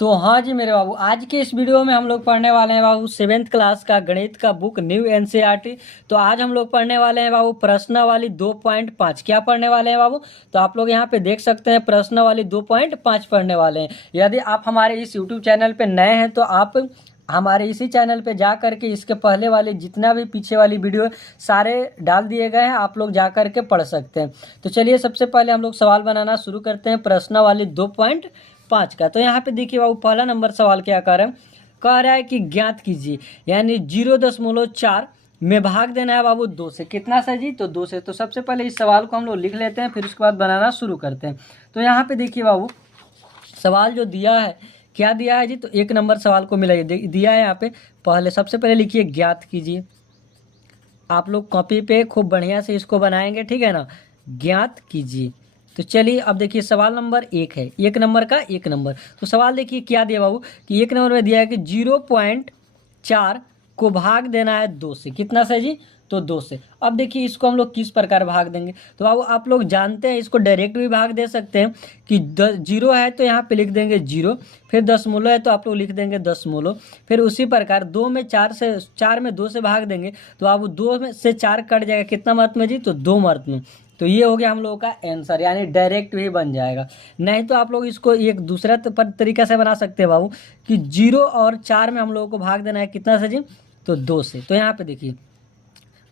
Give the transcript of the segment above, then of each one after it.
तो हाँ जी मेरे बाबू, आज के इस वीडियो में हम लोग पढ़ने वाले हैं बाबू 7th क्लास का गणित का बुक न्यू एनसीईआरटी। तो आज हम लोग पढ़ने वाले हैं बाबू प्रश्नावली 2.5। क्या पढ़ने वाले हैं बाबू? तो आप लोग यहाँ पे देख सकते हैं प्रश्नावली 2.5 पढ़ने वाले हैं। यदि आप हमारे इस यूट्यूब चैनल पे नए हैं तो आप हमारे इसी चैनल पे जा करके इसके पहले वाले जितना भी पीछे वाली वीडियो सारे डाल दिए गए हैं, आप लोग जा करके पढ़ सकते हैं। तो चलिए सबसे पहले हम लोग सवाल बनाना शुरू करते हैं प्रश्नावली 2.5 का। तो यहाँ पे देखिए बाबू, पहला नंबर सवाल क्या कह रहा है कि ज्ञात कीजिए, यानी 0.4 में भाग देना है बाबू 2 से। कितना सा जी? तो 2 से। तो सबसे पहले इस सवाल को हम लोग लिख लेते हैं, फिर उसके बाद बनाना शुरू करते हैं। तो यहाँ पे देखिए बाबू, सवाल जो दिया है, क्या दिया है जी? तो 1 नंबर सवाल को मिलाइए, दिया है यहाँ पे। पहले सबसे पहले लिखिए ज्ञात कीजिए। आप लोग कॉपी पे खूब बढ़िया से इसको बनाएंगे, ठीक है ना? ज्ञात कीजिए। तो चलिए अब देखिए सवाल नंबर 1 है, 1 नंबर का 1 नंबर। तो सवाल देखिए क्या दिया बाबू कि 1 नंबर में दिया है कि 0.4 को भाग देना है 2 से। कितना से जी? तो 2 से। अब देखिए इसको हम लोग किस प्रकार भाग देंगे। तो बाबू आप लोग जानते हैं इसको डायरेक्ट भी भाग दे सकते हैं कि 0 है तो यहाँ पे लिख देंगे 0, फिर 10 है तो आप लोग लिख देंगे 10। फिर उसी प्रकार 2 में 4 में 2 से भाग देंगे तो आप 2 में से 4 कट जाएगा। कितना महत्व में जी? तो 2 महत्व में। तो ये हो गया हम लोगों का आंसर, यानी डायरेक्ट भी बन जाएगा। नहीं तो आप लोग इसको एक दूसरा तरीका से बना सकते हैं बाबू कि 0 और 4 में हम लोगों को भाग देना है। कितना से जी? तो 2 से। तो यहाँ पे देखिए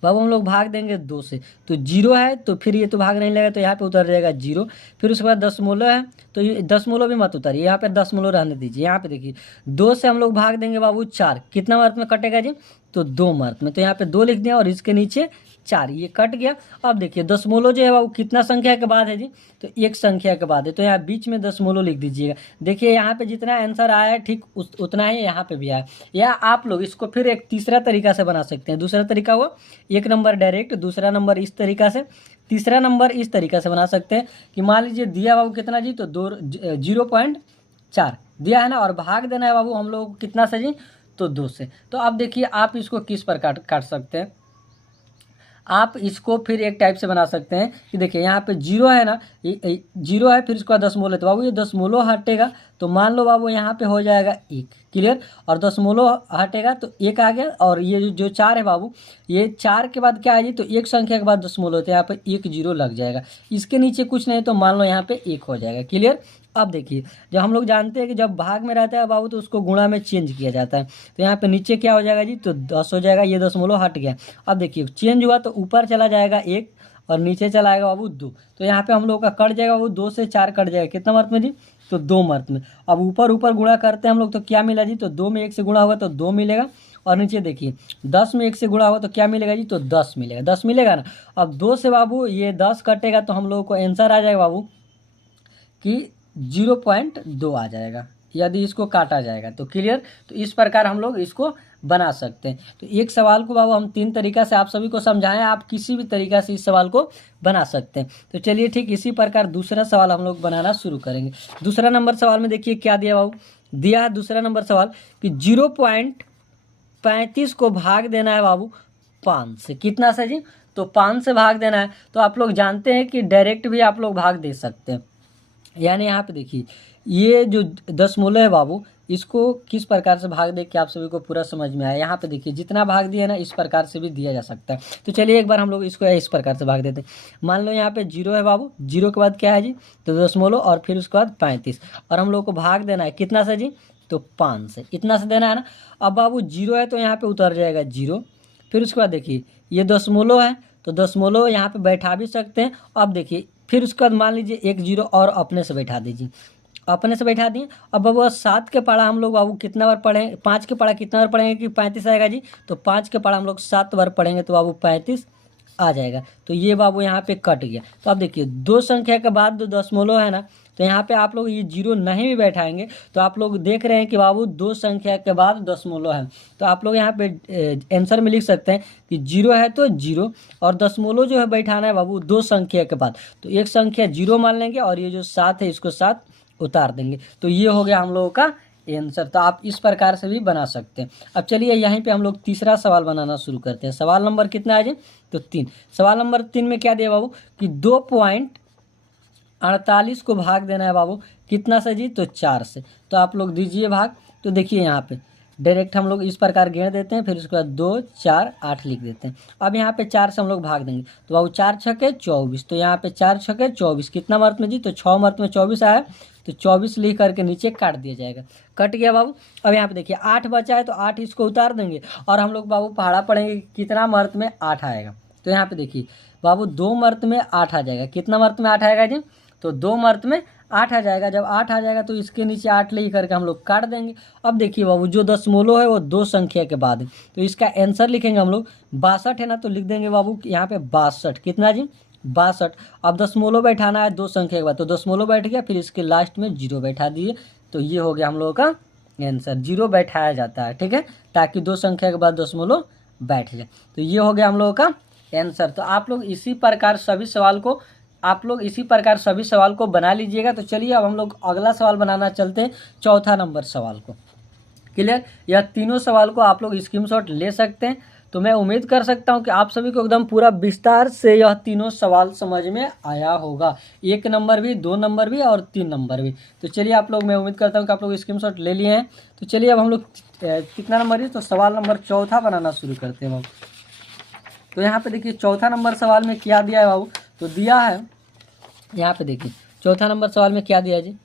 बाबू हम लोग भाग देंगे 2 से। तो 0 है तो फिर ये तो भाग नहीं लगेगा, तो यहाँ पे उतर जाएगा 0। फिर उसके बाद 10 है तो ये 10 भी मत उतारिए, यहाँ पे 10 रहने दीजिए। यहाँ पे देखिए 2 से हम लोग भाग देंगे बाबू 4। कितना मार्क में कटेगा जी? तो 2 मार्क में। तो यहाँ पे 2 लिख दिया और इसके नीचे 4, ये कट गया। अब देखिए 10 जो है बाबू कितना संख्या के बाद है जी? तो एक संख्या के बाद है, तो यहाँ बीच में 10 लिख दीजिएगा। देखिए यहाँ पे जितना आंसर आया है ठीक उतना ही यहाँ पे भी आया। या आप लोग इसको फिर एक तीसरा तरीका से बना सकते हैं। दूसरा तरीका हुआ 1 नंबर डायरेक्ट, दूसरा नंबर इस तरीका से, तीसरा नंबर इस तरीका से बना सकते हैं कि मान लीजिए दिया बाबू कितना जी? तो 0.4 दिया है ना, और भाग देना है बाबू हम लोग को कितना से जी? तो 2 से। तो अब देखिए आप इसको किस प्रकार काट सकते हैं। आप इसको फिर एक टाइप से बना सकते हैं कि देखिए यहाँ पे 0 है ना, 0 है, फिर इसके बाद 10 है। तो बाबू ये 10 हटेगा तो मान लो बाबू यहाँ पे हो जाएगा 1। क्लियर? और 10 हटेगा तो 1 आ गया। और ये जो 4 है बाबू, ये 4 के बाद क्या है जी? तो एक संख्या के बाद 10 होते हैं, यहाँ पे 1 0 लग जाएगा। इसके नीचे कुछ नहीं तो मान लो यहाँ पे 1 हो जाएगा। क्लियर? अब देखिए जब हम लोग जानते हैं कि जब भाग में रहता है बाबू तो उसको गुणा में चेंज किया जाता है। तो यहाँ पे नीचे क्या हो जाएगा जी? तो 10 हो जाएगा। ये 10 हट गया। अब देखिए चेंज हुआ तो ऊपर चला जाएगा 1 और नीचे चला आएगा बाबू 2। तो यहाँ पे हम लोग का कट जाएगा बाबू, 2 से 4 कट जाएगा। कितना मार्क में जी? तो 2 मार्क में। अब ऊपर ऊपर गुणा करते हैं हम लोग तो क्या मिला जी? तो 2 में 1 से गुणा होगा तो 2 मिलेगा। और नीचे देखिए 10 में 1 से गुणा होगा तो क्या मिलेगा जी? तो 10 मिलेगा। 10 मिलेगा ना। अब 2 से बाबू ये 10 कटेगा तो हम लोगों को आंसर आ जाएगा बाबू कि 0.2 आ जाएगा, यदि इसको काटा जाएगा तो। क्लियर? तो इस प्रकार हम लोग इसको बना सकते हैं। तो एक सवाल को बाबू हम 3 तरीका से आप सभी को समझाएं, आप किसी भी तरीका से इस सवाल को बना सकते हैं। तो चलिए ठीक इसी प्रकार दूसरा सवाल हम लोग बनाना शुरू करेंगे। दूसरा नंबर सवाल में देखिए क्या दिया बाबू, दिया है दूसरा नंबर सवाल कि 0.35 को भाग देना है बाबू 5 से। कितना से जी? तो 5 से भाग देना है। तो आप लोग जानते हैं कि डायरेक्ट भी आप लोग भाग दे सकते हैं। यानी यहाँ पे देखिए ये जो 10 है बाबू, इसको किस प्रकार से भाग दे के आप सभी को पूरा समझ में आया। यहाँ पे देखिए जितना भाग दिया ना इस प्रकार से भी दिया जा सकता है। तो चलिए एक बार हम लोग इसको इस प्रकार से भाग देते हैं। मान लो यहाँ पे 0 है बाबू, 0 के बाद क्या है जी? तो 10 और फिर उसके बाद 35, और हम लोग को भाग देना है कितना से जी? तो 5 से। इतना से देना है ना। अब बाबू 0 है तो यहाँ पे उतर जाएगा 0। फिर उसके बाद देखिए ये 10 है तो 10 यहाँ पे बैठा भी सकते हैं। अब देखिए फिर उसके बाद मान लीजिए 1 0 और अपने से बैठा दीजिए, अपने से बैठा दिए। अब बाबू 7 के पढ़ा हम लोग बाबू कितना बार पढ़ेंगे? 5 के पढ़ा कितना बार पढ़ेंगे कि 35 आएगा जी? तो 5 के पढ़ा हम लोग 7 बार पढ़ेंगे तो बाबू 35 आ जाएगा। तो ये बाबू यहाँ पे कट गया। तो अब देखिए 2 संख्या के बाद 10 है ना, तो यहाँ पे आप लोग ये 0 नहीं भी बैठाएंगे तो आप लोग देख रहे हैं कि बाबू 2 संख्या के बाद 10 है। तो आप लोग यहाँ पे आंसर में लिख सकते हैं कि 0 है तो 0, और 10 जो है बैठाना है बाबू 2 संख्या के बाद। तो एक संख्या 0 मान लेंगे और ये जो 7 है इसको 7 उतार देंगे। तो ये हो गया हम लोगों का आंसर। तो आप इस प्रकार से भी बना सकते हैं। अब चलिए यहीं पे हम लोग तीसरा सवाल बनाना शुरू करते हैं। सवाल नंबर कितना है जी? तो 3। सवाल नंबर 3 में क्या दिया बाबू कि 48 को भाग देना है बाबू कितना से जी, तो 4 से। तो आप लोग दीजिए भाग। तो देखिए यहाँ पे डायरेक्ट हम लोग इस प्रकार गिन देते हैं, फिर उसके बाद 2 4 8 लिख देते हैं। अब यहाँ पे 4 से हम लोग भाग देंगे, तो बाबू 4 छके 24। तो यहाँ पे 4 छके 24 कितना मर्त में जी, तो 6 मर्त में 24 आया, तो 24 लिख करके नीचे काट दिया जाएगा। कट गया बाबू। अब यहाँ पे देखिए 8 बचा है, तो 8 इसको उतार देंगे और हम लोग बाबू पहाड़ा पढ़ेंगे कितना मर्त में 8 आएगा। तो यहाँ पे देखिए बाबू 2 मर्त में 8 आ जाएगा। कितना मर्त में 8 आएगा जी, तो 2 मर्त में 8 आ जाएगा। जब 8 आ जाएगा तो इसके नीचे 8 ले करके हम लोग काट देंगे। अब देखिए बाबू जो दशमलव है वो 2 संख्या के बाद है, तो इसका आंसर लिखेंगे हम लोग 62 है ना, तो लिख देंगे बाबू यहाँ पे 62। कितना जी, 62। अब दशमलव बैठाना है 2 संख्या के बाद, तो दशमलव बैठ गया, फिर इसके लास्ट में 0 बैठा दिए। तो ये हो गया हम लोगों का आंसर। 0 बैठाया जाता है, ठीक है, ताकि 2 संख्या के बाद दशमलव बैठ जाए। तो ये हो गया हम लोगों का आंसर। तो आप लोग इसी प्रकार सभी सवाल को बना लीजिएगा। तो चलिए अब हम लोग अगला सवाल बनाना चलते हैं, चौथा नंबर सवाल को। क्लियर, यह तीनों सवाल को आप लोग स्क्रीनशॉट ले सकते हैं। तो मैं उम्मीद कर सकता हूं कि आप सभी को एकदम पूरा विस्तार से यह तीनों सवाल समझ में आया होगा, 1 नंबर भी, 2 नंबर भी और 3 नंबर भी। तो चलिए आप लोग, मैं उम्मीद करता हूं कि आप लोग स्क्रीनशॉट ले लिए हैं। तो चलिए अब हम लोग कितना नंबर है, तो सवाल नंबर चौथा बनाना शुरू करते हैं बाबू। तो यहाँ पे देखिए चौथा नंबर सवाल में क्या दिया है बाबू, तो दिया है यहाँ पे देखिए चौथा नंबर सवाल में क्या दिया है जी,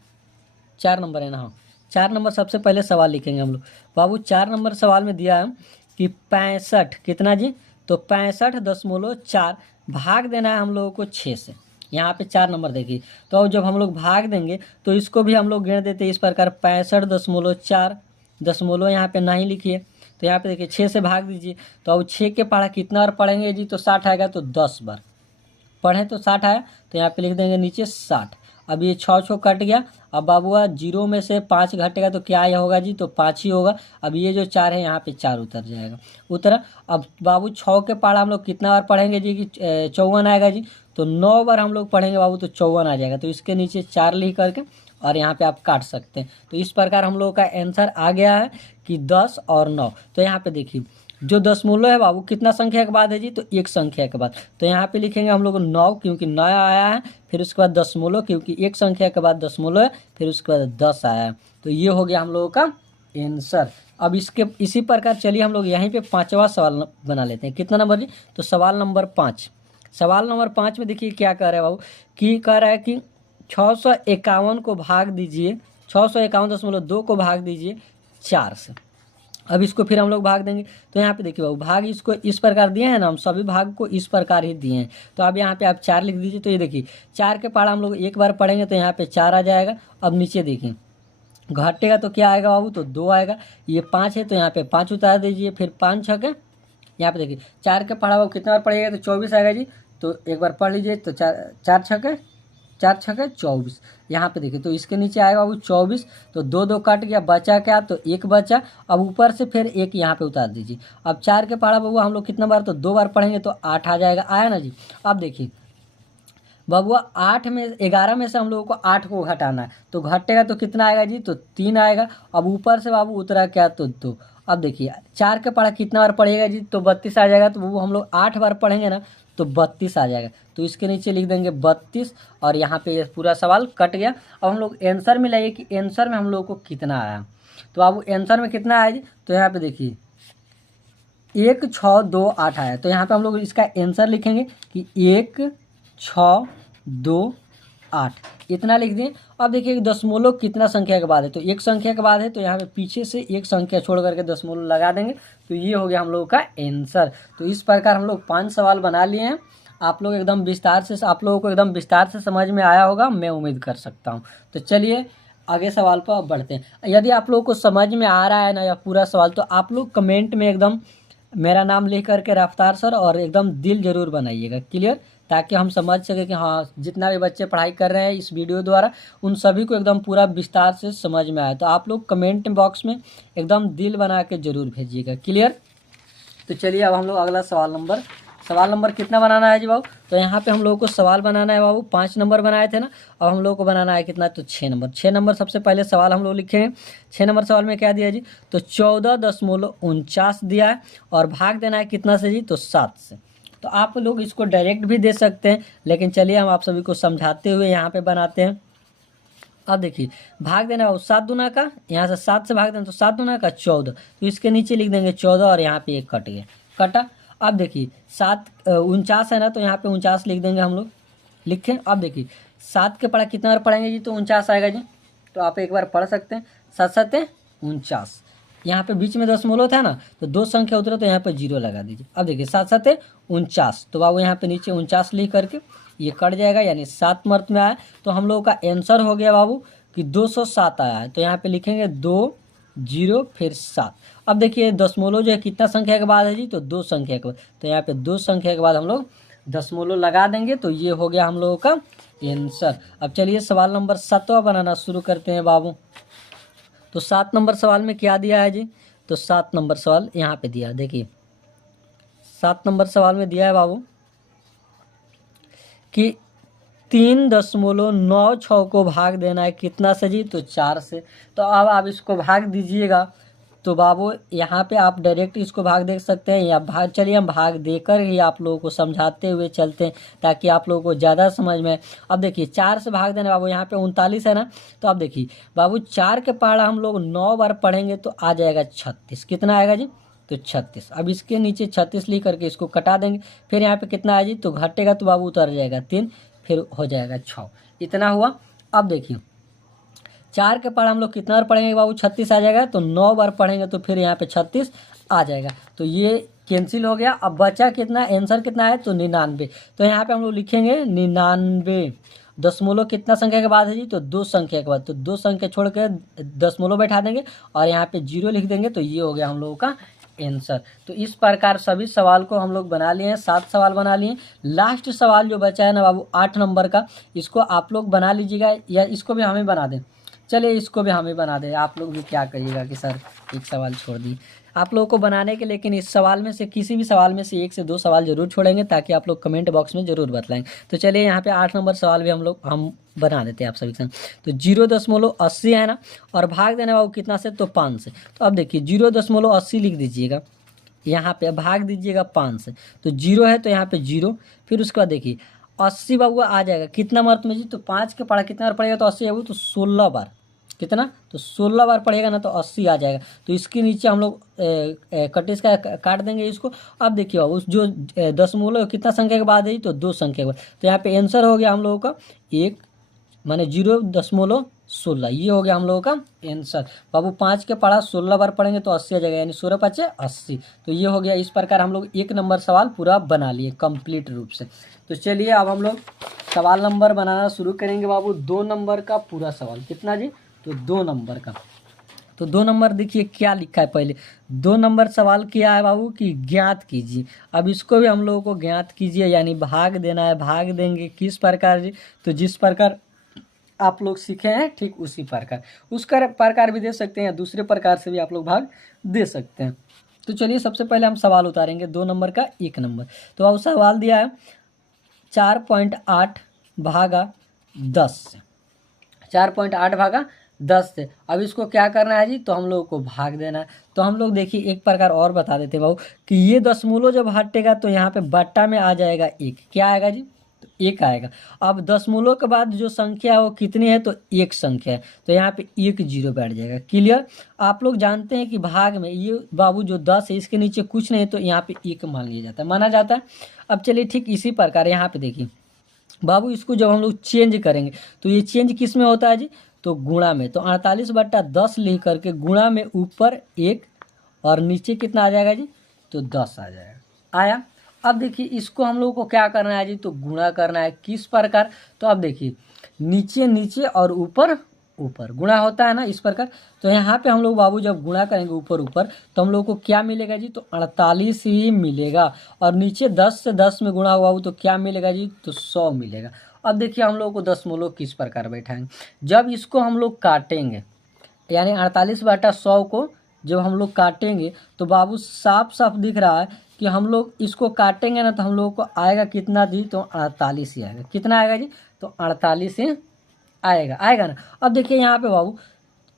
4 नंबर है ना, हाँ 4 नंबर सबसे पहले सवाल लिखेंगे हम लोग बाबू। 4 नंबर सवाल में दिया है कि 65 कितना जी, तो 65.4 भाग देना है हम लोगों को 6 से। यहाँ पे 4 नंबर देखिए, तो अब जब हम लोग भाग देंगे तो इसको भी हम लोग गिन देते हैं इस प्रकार 65.4, दशमलव यहाँ पे नहीं लिखिए। तो यहाँ पे देखिए 6 से भाग दीजिए, तो अब 6 के पढ़ा कितना बार पढ़ेंगे जी, तो 60 आएगा, तो 10 बार पढ़ें तो 60 आया। तो यहाँ पे लिख देंगे नीचे 60। अब ये 6 कट गया। अब बाबूआ 0 में से 5 घटेगा तो क्या यह होगा जी, तो 5 ही होगा। अब ये जो 4 है यहाँ पे 4 उतर जाएगा, उतरा। अब बाबू 6 के पढ़ा हम लोग कितना बार पढ़ेंगे जी, कि 54 आएगा जी, तो 9 बार हम लोग पढ़ेंगे बाबू, तो 54 आ जाएगा। तो इसके नीचे 4 लिख करके और यहाँ पे आप काट सकते हैं। तो इस प्रकार हम लोग का आंसर आ गया है कि 10 और 9। तो यहाँ पे देखिए जो दशमलव है बाबू कितना संख्या के बाद है जी, तो 1 संख्या के बाद। तो यहाँ पे लिखेंगे हम लोग 9 क्योंकि 9 आया है, फिर उसके बाद दशमलव क्योंकि 1 संख्या के बाद दशमलव है, फिर उसके बाद 10 आया है। तो ये हो गया हम लोगों का आंसर। अब इसी प्रकार चलिए हम लोग यहीं पे 5वां सवाल बना लेते हैं। कितना नंबर जी, तो सवाल नंबर 5। सवाल नंबर 5 में देखिए क्या कह रहा है बाबू, कि कह रहा है कि 651 को भाग दीजिए, 651.2 को भाग दीजिए 4 से। अब इसको फिर हम लोग भाग देंगे। तो यहाँ पे देखिए बाबू भाग इसको इस प्रकार दिए हैं ना, हम सभी भाग को इस प्रकार ही दिए हैं। तो अब यहाँ पे आप 4 लिख दीजिए। तो ये देखिए 4 के पढ़ा हम लोग एक बार पढ़ेंगे तो यहाँ पे 4 आ जाएगा। अब नीचे देखिए घटेगा तो क्या आएगा बाबू, तो 2 आएगा। ये 5 है तो यहाँ पे 5 उतार दीजिए, फिर 5 छके यहाँ पे देखिए 4 के पढ़ा बाबू कितना बार पढ़ेगा, तो 24 आएगा जी। तो एक बार पढ़ लीजिए, तो 4 छके 24। यहाँ पे देखिए तो इसके नीचे आएगा वो 24। तो 2 कट गया, बचा क्या, तो 1 बचा। अब ऊपर से फिर 1 यहाँ पे उतार दीजिए। अब 4 के पढ़ा बबुआ हम लोग कितना बार, तो 2 बार पढ़ेंगे तो 8 आ जाएगा, आया ना जी। अब देखिए बबुआ 11 में से हम लोगों को 8 को घटाना है, तो घटेगा तो कितना आएगा जी, तो 3 आएगा। अब ऊपर से बाबू उतरा क्या, तो 2। अब देखिए 4 के पढ़ा कितना बार पढ़ेगा जी, तो 32 आ जाएगा। तो वो हम लोग 8 बार पढ़ेंगे ना, तो 32 आ जाएगा। तो इसके नीचे लिख देंगे 32 और यहाँ पे पूरा सवाल कट गया। अब हम लोग आंसर में लाइए कि आंसर में हम लोग को कितना आया। तो अब आंसर में कितना आया जी, तो यहाँ पे देखिए 1628 आया। तो यहाँ पे हम लोग इसका आंसर लिखेंगे कि 1628 इतना लिख दें। अब देखिए दशमलव कितना संख्या के बाद है, तो 1 संख्या के बाद है, तो यहाँ पे पीछे से 1 संख्या छोड़ करके दशमलव लगा देंगे। तो ये हो गया हम लोगों का आंसर। तो इस प्रकार हम लोग 5 सवाल बना लिए हैं। आप लोगों को एकदम विस्तार से समझ में आया होगा, मैं उम्मीद कर सकता हूँ। तो चलिए आगे सवाल पर अब बढ़ते हैं। यदि आप लोगों को समझ में आ रहा है ना या पूरा सवाल, तो आप लोग कमेंट में एकदम मेरा नाम लिख करके रफ्तार सर और एकदम दिल जरूर बनाइएगा, क्लियर, ताकि हम समझ सके कि हाँ जितना भी बच्चे पढ़ाई कर रहे हैं इस वीडियो द्वारा उन सभी को एकदम पूरा विस्तार से समझ में आए। तो आप लोग कमेंट बॉक्स में एकदम दिल बना के जरूर भेजिएगा, क्लियर। तो चलिए अब हम लोग अगला सवाल नंबर कितना बनाना है जी बाबू, तो यहाँ पे हम लोगों को सवाल बनाना है बाबू। 5 नंबर बनाए थे ना, अब हम लोगों को बनाना है कितना, तो 6 नंबर। 6 नंबर सबसे पहले सवाल हम लोग लिखेंगे। 6 नंबर सवाल में क्या दिया जी, तो 14.49 दिया है और भाग देना है कितना से जी, तो 7 से। तो आप लोग इसको डायरेक्ट भी दे सकते हैं, लेकिन चलिए हम आप सभी को समझाते हुए यहाँ पे बनाते हैं। अब देखिए भाग देना है 7 दूना का, यहाँ से 7 से भाग देना तो 7 दूना का 14, तो इसके नीचे लिख देंगे 14 और यहाँ पे 1 कट गया, कटा। अब देखिए 49 है ना, तो यहाँ पे 49 लिख देंगे हम लोग, लिखें। अब देखिए 7 के पढ़ा कितना बार पढ़ेंगे जी, तो 49 आएगा जी, तो आप एक बार पढ़ सकते हैं। 7 7 49, यहाँ पे बीच में दशमलव था ना, तो 2 संख्या उतरे तो यहाँ पे 0 लगा दीजिए। अब देखिए 7 7 49, तो बाबू यहाँ पे नीचे 49 लिख करके ये कट जाएगा, यानी 7 मर्त में आया, तो हम लोगों का आंसर हो गया बाबू कि 207 आया है। तो यहाँ पे लिखेंगे 2 0 फिर 7। अब देखिए दशमलव जो है कितना संख्या के बाद है जी, तो 2 संख्या के बाद, तो यहाँ पे 2 संख्या के बाद हम लोग दशमलव लगा देंगे, तो ये हो गया हम लोगों का आंसर। अब चलिए सवाल नंबर 7वां बनाना शुरू करते हैं बाबू। तो 7 नंबर सवाल में क्या दिया है जी, तो 7 नंबर सवाल यहाँ पे दिया, देखिए 7 नंबर सवाल में दिया है बाबू कि 3.96 को भाग देना है कितना से जी, तो 4 से। तो अब आप इसको भाग दीजिएगा, तो बाबू यहाँ पे आप डायरेक्ट इसको भाग दे सकते हैं, या भाग, चलिए हम भाग देकर ही आप लोगों को समझाते हुए चलते हैं ताकि आप लोगों को ज़्यादा समझ में। अब देखिए 4 से भाग देना बाबू, यहाँ पे 39 है ना, तो अब देखिए बाबू 4 के पहाड़ा हम लोग 9 बार पढ़ेंगे तो आ जाएगा 36, कितना आएगा जी, तो 36। अब इसके नीचे 36 लिख करके इसको कटा देंगे, फिर यहाँ पे कितना है जी, तो घटेगा तो बाबू उतर जाएगा 3, फिर हो जाएगा 6, इतना हुआ। अब देखिए 4 के पढ़ा हम लोग कितना बार पढ़ेंगे बाबू, 36 आ जाएगा, तो 9 बार पढ़ेंगे तो फिर यहाँ पे 36 आ जाएगा, तो ये कैंसिल हो गया। अब बचा कितना, आंसर कितना है, तो 99। तो यहाँ पे हम लोग लिखेंगे 99, दशमलव कितना संख्या के बाद है जी, तो 2 संख्या के बाद, तो 2 संख्या छोड़ के दशमलव बैठा देंगे और यहाँ पे 0 लिख देंगे, तो ये हो गया हम लोगों का आंसर। तो इस प्रकार सभी सवाल को हम लोग बना लिए हैं, 7 सवाल बना लिए। लास्ट सवाल जो बचा है ना बाबू 8 नंबर का, इसको आप लोग बना लीजिएगा, या इसको भी हमें बना दें, चलिए इसको भी हमें बना दें। आप लोग भी क्या कहिएगा कि सर एक सवाल छोड़ दी आप लोगों को बनाने के, लेकिन इस सवाल में से किसी भी सवाल में से 1 से 2 सवाल जरूर छोड़ेंगे ताकि आप लोग कमेंट बॉक्स में जरूर बतलाएं। तो चलिए यहाँ पे 8 नंबर सवाल भी हम बना देते हैं आप सभी के साथ। तो 0.80 है ना, और भाग देना बाबू कितना से, तो 5 से। तो अब देखिए 0.80 लिख दीजिएगा, यहाँ पे भाग दीजिएगा 5 से, तो 0 है तो यहाँ पे 0, फिर उसके बाद देखिए 80 बाबू आ जाएगा कितना मर्त में जी, तो 5 के पढ़ा कितना बार पड़ेगा, तो 80 है वो, तो 16 बार, कितना, तो 16 बार पढ़ेगा ना, तो 80 आ जाएगा। तो इसके नीचे हम लोग कटिस का काट देंगे इसको। अब देखिए उस जो दशमलव कितना संख्या के बाद है, तो 2 संख्या के बाद, तो यहाँ पे आंसर हो गया हम लोगों का 1 माने 0.16, ये हो गया हम लोगों का आंसर। बाबू 5 के पढ़ा 16 बार पढ़ेंगे तो 80 आ जाएगा, यानी 16 5 80। तो ये हो गया। इस प्रकार हम लोग 1 नंबर सवाल पूरा बना लिए कंप्लीट रूप से। तो चलिए अब हम लोग सवाल नंबर बनाना शुरू करेंगे बाबू 2 नंबर का पूरा सवाल। कितना जी, तो 2 नंबर का। तो 2 नंबर देखिए क्या लिखा है, पहले 2 नंबर सवाल किया है बाबू कि ज्ञात कीजिए। अब इसको भी हम लोगों को ज्ञात कीजिए, यानी भाग देना है। भाग देंगे किस प्रकार जी, तो जिस प्रकार आप लोग सीखे हैं ठीक उसी प्रकार, उस प्रकार भी दे सकते हैं, दूसरे प्रकार से भी आप लोग भाग दे सकते हैं। तो चलिए सबसे पहले हम सवाल उतारेंगे 2 नंबर का 1 नंबर। तो अब सवाल दिया है 4.8 भागा 10 से, 4.8 भागा 10 से। अब इसको क्या करना है जी, तो हम लोगों को भाग देना है। तो हम लोग देखिए एक प्रकार और बता देते हैं बाबू कि ये दशमलव जब हटेगा तो यहाँ पे बट्टा में आ जाएगा 1, क्या आएगा जी, तो 1 आएगा। अब दशमलव के बाद जो संख्या है वो कितनी है, तो 1 संख्या है, तो यहाँ पे 1 0 बैठ जाएगा। क्लियर। आप लोग जानते हैं कि भाग में ये बाबू जो 10 है इसके नीचे कुछ नहीं, तो यहाँ पे 1 मान लिया जाता है, माना जाता है। अब चलिए ठीक इसी प्रकार यहाँ पे देखिए बाबू इसको जब हम लोग चेंज करेंगे तो ये चेंज किस में होता है जी, तो गुणा में। तो 48/10 लिख करके गुणा में ऊपर 1 और नीचे कितना आ जाएगा जी, तो 10 आ जाएगा। आया। अब देखिए इसको हम लोग को क्या करना है जी, तो गुणा करना है। किस प्रकार, तो अब देखिए नीचे नीचे और ऊपर ऊपर गुणा होता है ना इस प्रकार। तो यहाँ पे हम लोग बाबू जब गुणा करेंगे ऊपर ऊपर तो हम लोग को क्या मिलेगा जी, तो 48 ही मिलेगा। और नीचे 10 से 10 में गुणा हुआ तो क्या मिलेगा जी, तो 100 मिलेगा। अब देखिए हम लोग को दशमलव किस प्रकार बैठाएंगे, जब इसको हम लोग काटेंगे यानी 48/100 को जब हम लोग काटेंगे तो बाबू साफ साफ दिख रहा है कि हम लोग इसको काटेंगे ना तो हम लोग को आएगा कितना जी, तो 48 ही आएगा। कितना आएगा जी, तो 48 ही आएगा ना। अब देखिए यहाँ पे बाबू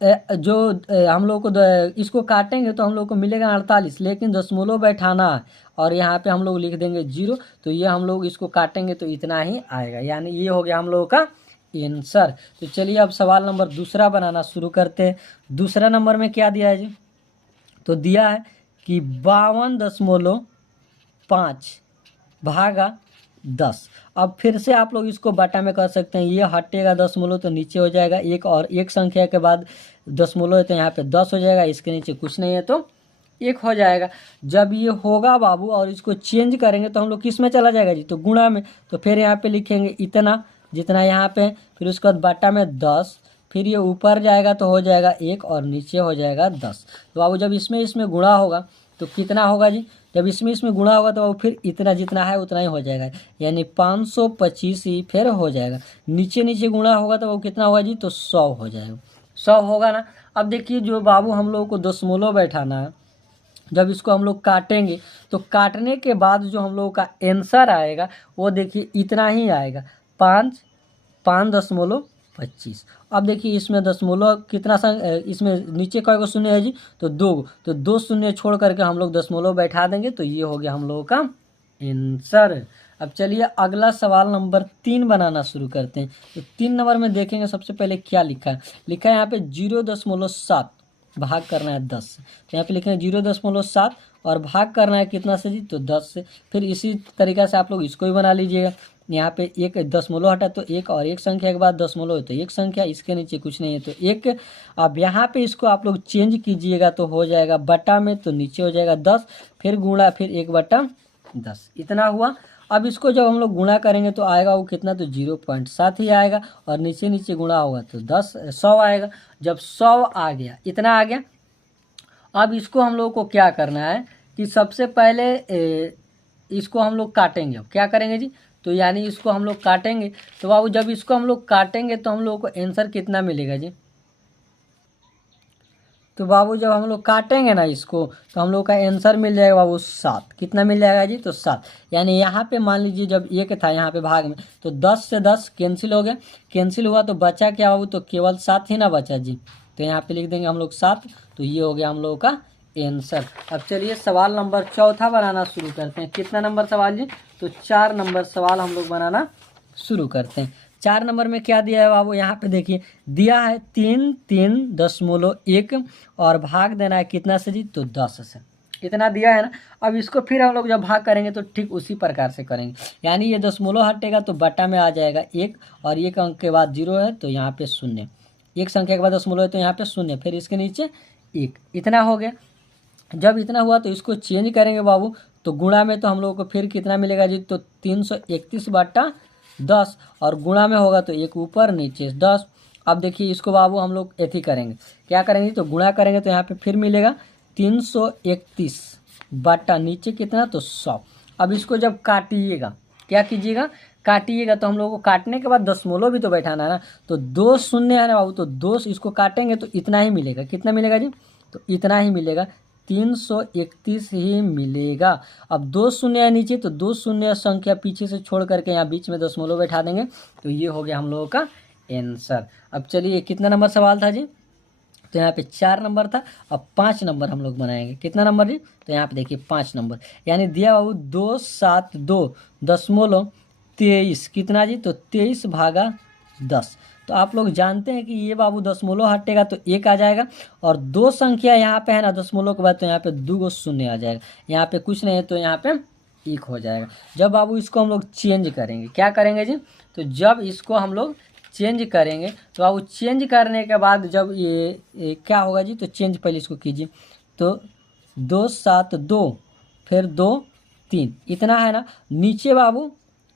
जो हम लोग को इसको काटेंगे तो हम लोग को मिलेगा 48, लेकिन दशमलव बैठाना है और यहाँ पे हम लोग लिख देंगे 0, तो ये हम लोग इसको काटेंगे तो इतना ही आएगा, यानी ये हो गया हम लोगों का आंसर। तो चलिए अब सवाल नंबर दूसरा बनाना शुरू करते हैं। दूसरा नंबर में क्या दिया है जी, तो दिया है कि 52.5 भागा 10। अब फिर से आप लोग इसको बटा में कर सकते हैं, ये हटेगा दशमलव तो नीचे हो जाएगा एक, और एक संख्या के बाद दशमलव है तो यहाँ पे 10 हो जाएगा, इसके नीचे कुछ नहीं है तो 1 हो जाएगा। जब ये होगा बाबू और इसको चेंज करेंगे तो हम लोग किस में चला जाएगा जी, तो गुणा में। तो फिर यहाँ पे लिखेंगे इतना, जितना यहाँ पे, फिर उसके बाद बटा में 10, फिर ये ऊपर जाएगा तो हो जाएगा 1 और नीचे हो जाएगा 10। तो बाबू जब इसमें गुणा होगा तो कितना होगा जी, जब इसमें गुणा होगा तो फिर इतना जितना है उतना ही हो जाएगा, यानी 525 ही फिर हो जाएगा। नीचे नीचे गुणा होगा तो वो कितना होगा जी, तो 100 हो जाएगा, 100 होगा ना। अब देखिए जो बाबू हम लोग को दशमलव बैठाना है, जब इसको हम लोग काटेंगे तो काटने के बाद जो हम लोग का आंसर आएगा वो देखिए इतना ही आएगा, 5.25। अब देखिए इसमें दशमलव कितना इसमें नीचे कई गो शून्य है जी, तो 2, तो 2 शून्य छोड़ करके हम लोग दशमलव बैठा देंगे तो ये हो गया हम लोगों का आंसर। अब चलिए अगला सवाल नंबर 3 बनाना शुरू करते हैं। तो 3 नंबर में देखेंगे सबसे पहले क्या लिखा है, लिखा है यहाँ पे 0.7 भाग करना है 10 से, तो यहाँ पे लिखेंगे 0.7 और भाग करना है कितना से जी, तो 10 से। फिर इसी तरीक़ा से आप लोग इसको भी बना लीजिएगा, यहाँ पे एक दशमलव हटा तो 1, और एक संख्या के बाद दशमलव है तो एक संख्या, इसके नीचे कुछ नहीं है तो 1। अब यहाँ पे इसको आप लोग चेंज कीजिएगा तो हो जाएगा बटा में, तो नीचे हो जाएगा 10, फिर गुणा, फिर 1/10, इतना हुआ। अब इसको जब हम लोग गुणा करेंगे तो आएगा वो कितना, तो 0.7 ही आएगा, और नीचे नीचे गुणा होगा तो 100 आएगा। जब 100 आ गया, इतना आ गया, अब इसको हम लोग को क्या करना है कि सबसे पहले इसको हम लोग काटेंगे। अब क्या करेंगे जी, तो यानी इसको हम लोग काटेंगे, तो बाबू जब इसको हम लोग काटेंगे तो हम लोग को आंसर कितना मिलेगा जी, तो बाबू जब हम लोग काटेंगे ना इसको तो हम लोग का आंसर मिल जाएगा बाबू 7। कितना मिल जाएगा जी, तो 7। यानी यहाँ पे मान लीजिए जब 1 था यहाँ पे भाग में, तो 10 से 10 कैंसिल हो गया, कैंसिल हुआ तो बचा क्या बाबू, तो केवल 7 ही ना बचा जी, तो यहाँ पे लिख देंगे हम लोग 7, तो ये हो गया हम लोगों का आंसर। अब चलिए सवाल नंबर 4 बनाना शुरू करते हैं। कितना नंबर सवाल जी, तो 4 नंबर सवाल हम लोग बनाना शुरू करते हैं। 4 नंबर में क्या दिया है बाबू, यहाँ पे देखिए दिया है 3.1 और भाग देना है कितना से जी, तो 10 से, इतना दिया है ना। अब इसको फिर हम लोग जब भाग करेंगे तो ठीक उसी प्रकार से करेंगे, यानी ये दशमलव हटेगा तो बटा में आ जाएगा 1, और 1 अंक के बाद 0 है तो यहाँ पे 0, एक संख्या के बाद दशमलव है तो यहाँ पे 0, फिर इसके नीचे 1, इतना हो गया। जब इतना हुआ तो इसको चेंज करेंगे बाबू, तो गुणा में तो हम लोगों को फिर कितना मिलेगा जी, तो 331/10, और गुणा में होगा तो 1 ऊपर नीचे 10। अब देखिए इसको बाबू हम लोग ऐसे करेंगे, क्या करेंगे, तो गुणा करेंगे तो यहाँ पे फिर मिलेगा 331 बटा नीचे कितना, तो 100। अब इसको जब काटिएगा, क्या कीजिएगा, काटिएगा तो हम लोगों को काटने के बाद दशमलव भी तो बैठाना है ना, तो 2 शून्य है ना बाबू, तो 2 इसको काटेंगे तो इतना ही मिलेगा। कितना मिलेगा जी, तो इतना ही मिलेगा, 331 ही मिलेगा। अब 2 शून्य है नीचे, तो 2 शून्य संख्या पीछे से छोड़ करके यहाँ बीच में दशमलव बैठा देंगे, तो ये हो गया हम लोगों का आंसर। अब चलिए कितना नंबर सवाल था जी, तो यहाँ पे 4 नंबर था। अब 5 नंबर हम लोग बनाएंगे। कितना नंबर जी, तो यहाँ पे देखिए 5 नंबर, यानी दिया बाबू 272.23, कितना जी, तो 23 भागा 10। तो आप लोग जानते हैं कि ये बाबू दशमलव हटेगा तो 1 आ जाएगा, और 2 संख्या यहाँ पे है ना दशमलव के बाद, तो यहाँ पे 2 शून्य आ जाएगा, यहाँ पे कुछ नहीं है तो यहाँ पे 1 हो जाएगा। जब बाबू इसको हम लोग चेंज करेंगे, क्या करेंगे जी, तो जब इसको हम लोग चेंज करेंगे तो बाबू चेंज करने के बाद जब ये क्या होगा जी, तो चेंज पहले इसको कीजिए, तो 2 7 2 फिर 2 3, इतना है ना। नीचे बाबू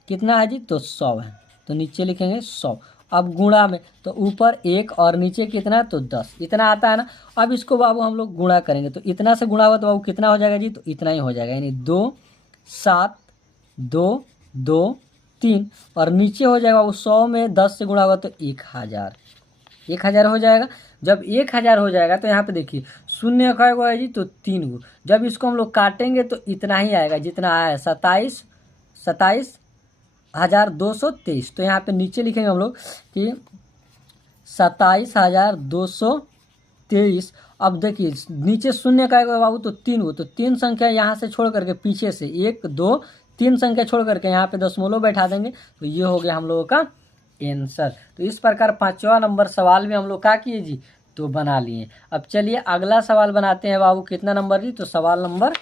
कितना है जी, तो 100 है, तो नीचे लिखेंगे 100। अब गुणा में तो ऊपर 1 और नीचे कितना, तो 10, इतना आता है ना। अब इसको बाबू हम लोग गुणा करेंगे, तो इतना से गुणा हुआ तो बाबू कितना हो जाएगा जी, तो इतना ही हो जाएगा, यानी 2 7 2 2 3, और नीचे हो जाएगा वो 100 में 10 से गुणा होगा तो 1000, 1000 हो जाएगा। जब 1000 हो जाएगा तो यहाँ पे देखिए शून्य का गो है जी, तो 3 गो। जब इसको हम लोग काटेंगे तो इतना ही आएगा जितना आया है, 27,223। तो यहाँ पे नीचे लिखेंगे हम लोग कि 27,223 23। अब देखिए नीचे शून्य का है बाबू, तो 3 हो, तो 3 संख्या यहाँ से छोड़ करके पीछे से 1 2 3 संख्या छोड़ करके यहाँ पे दशमलव बैठा देंगे, तो ये हो गया हम लोगों का आंसर। तो इस प्रकार 5वां नंबर सवाल में हम लोग क्या किए जी, तो बना लिए। अब चलिए अगला सवाल बनाते हैं बाबू। कितना नंबर जी, तो सवाल नंबर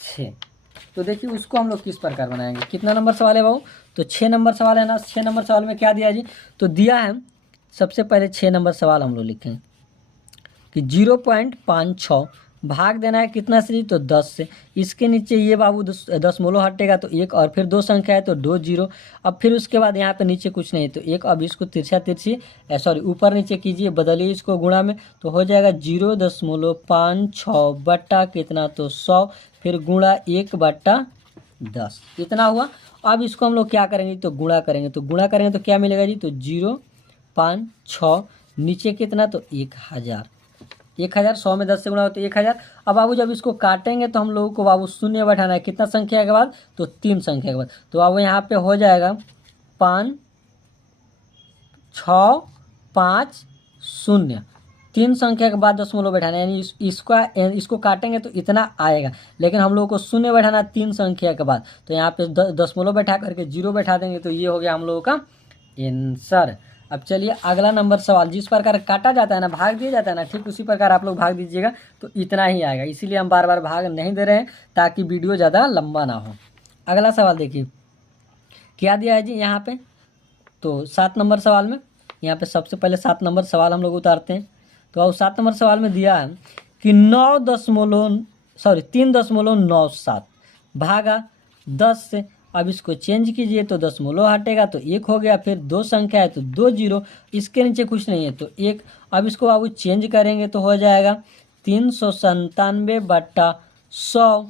6। तो देखिए उसको हम लोग किस प्रकार बनाएंगे। कितना नंबर सवाल है बाबू, तो 6 नंबर सवाल है ना। 6 नंबर सवाल में क्या दिया जी, तो दिया है सबसे पहले 6 नंबर सवाल हम लोग लिखेंगे कि 0.56 भाग देना है कितना से जी, तो 10 से। इसके नीचे ये बाबू दशमलव हटेगा तो 1, और फिर 2 संख्या है तो 2 0। अब फिर उसके बाद यहाँ पे नीचे कुछ नहीं है तो 1। अब इसको तिरछा तिरछी सॉरी ऊपर नीचे कीजिए, बदलिए इसको गुणा में, तो हो जाएगा 0.56 बट्टा कितना, तो 100, फिर गुणा 1/10 इतना हुआ। अब इसको हम लोग क्या करेंगे, तो गुणा करेंगे। तो गुणा करेंगे तो क्या मिलेगा जी, तो 0.56 नीचे कितना, तो 1000। 1000 100 में 10 से गुणा हो तो 1000। अब बाबू जब इसको काटेंगे तो हम लोगों को बाबू शून्य बैठाना है कितना संख्या के बाद, तो 3 संख्या के बाद। तो बाबू यहाँ पे हो जाएगा 5 6 5 0, 3 संख्या के बाद दशमलव बैठाना है, यानी इसको काटेंगे तो इतना आएगा, लेकिन हम लोगों को शून्य बैठाना 3 संख्या के बाद। तो यहाँ पे दशमलव बैठा करके 0 बैठा देंगे, तो ये हो गया हम लोगों का आंसर। अब चलिए अगला नंबर सवाल। जिस प्रकार काटा जाता है ना, भाग दिया जाता है ना, ठीक उसी प्रकार आप लोग भाग दीजिएगा तो इतना ही आएगा। इसीलिए हम बार बार भाग नहीं दे रहे हैं ताकि वीडियो ज़्यादा लंबा ना हो। अगला सवाल देखिए क्या दिया है जी यहाँ पे, तो 7 नंबर सवाल में यहाँ पे सबसे पहले 7 नंबर सवाल हम लोग उतारते हैं। तो अब 7 नंबर सवाल में दिया है कि 3.97 भागा 10 से। अब इसको चेंज कीजिए तो दशमलव हटेगा तो 1 हो गया, फिर 2 संख्या है तो 2 0, इसके नीचे कुछ नहीं है तो 1। अब इसको बाबू चेंज करेंगे तो हो जाएगा 397/100,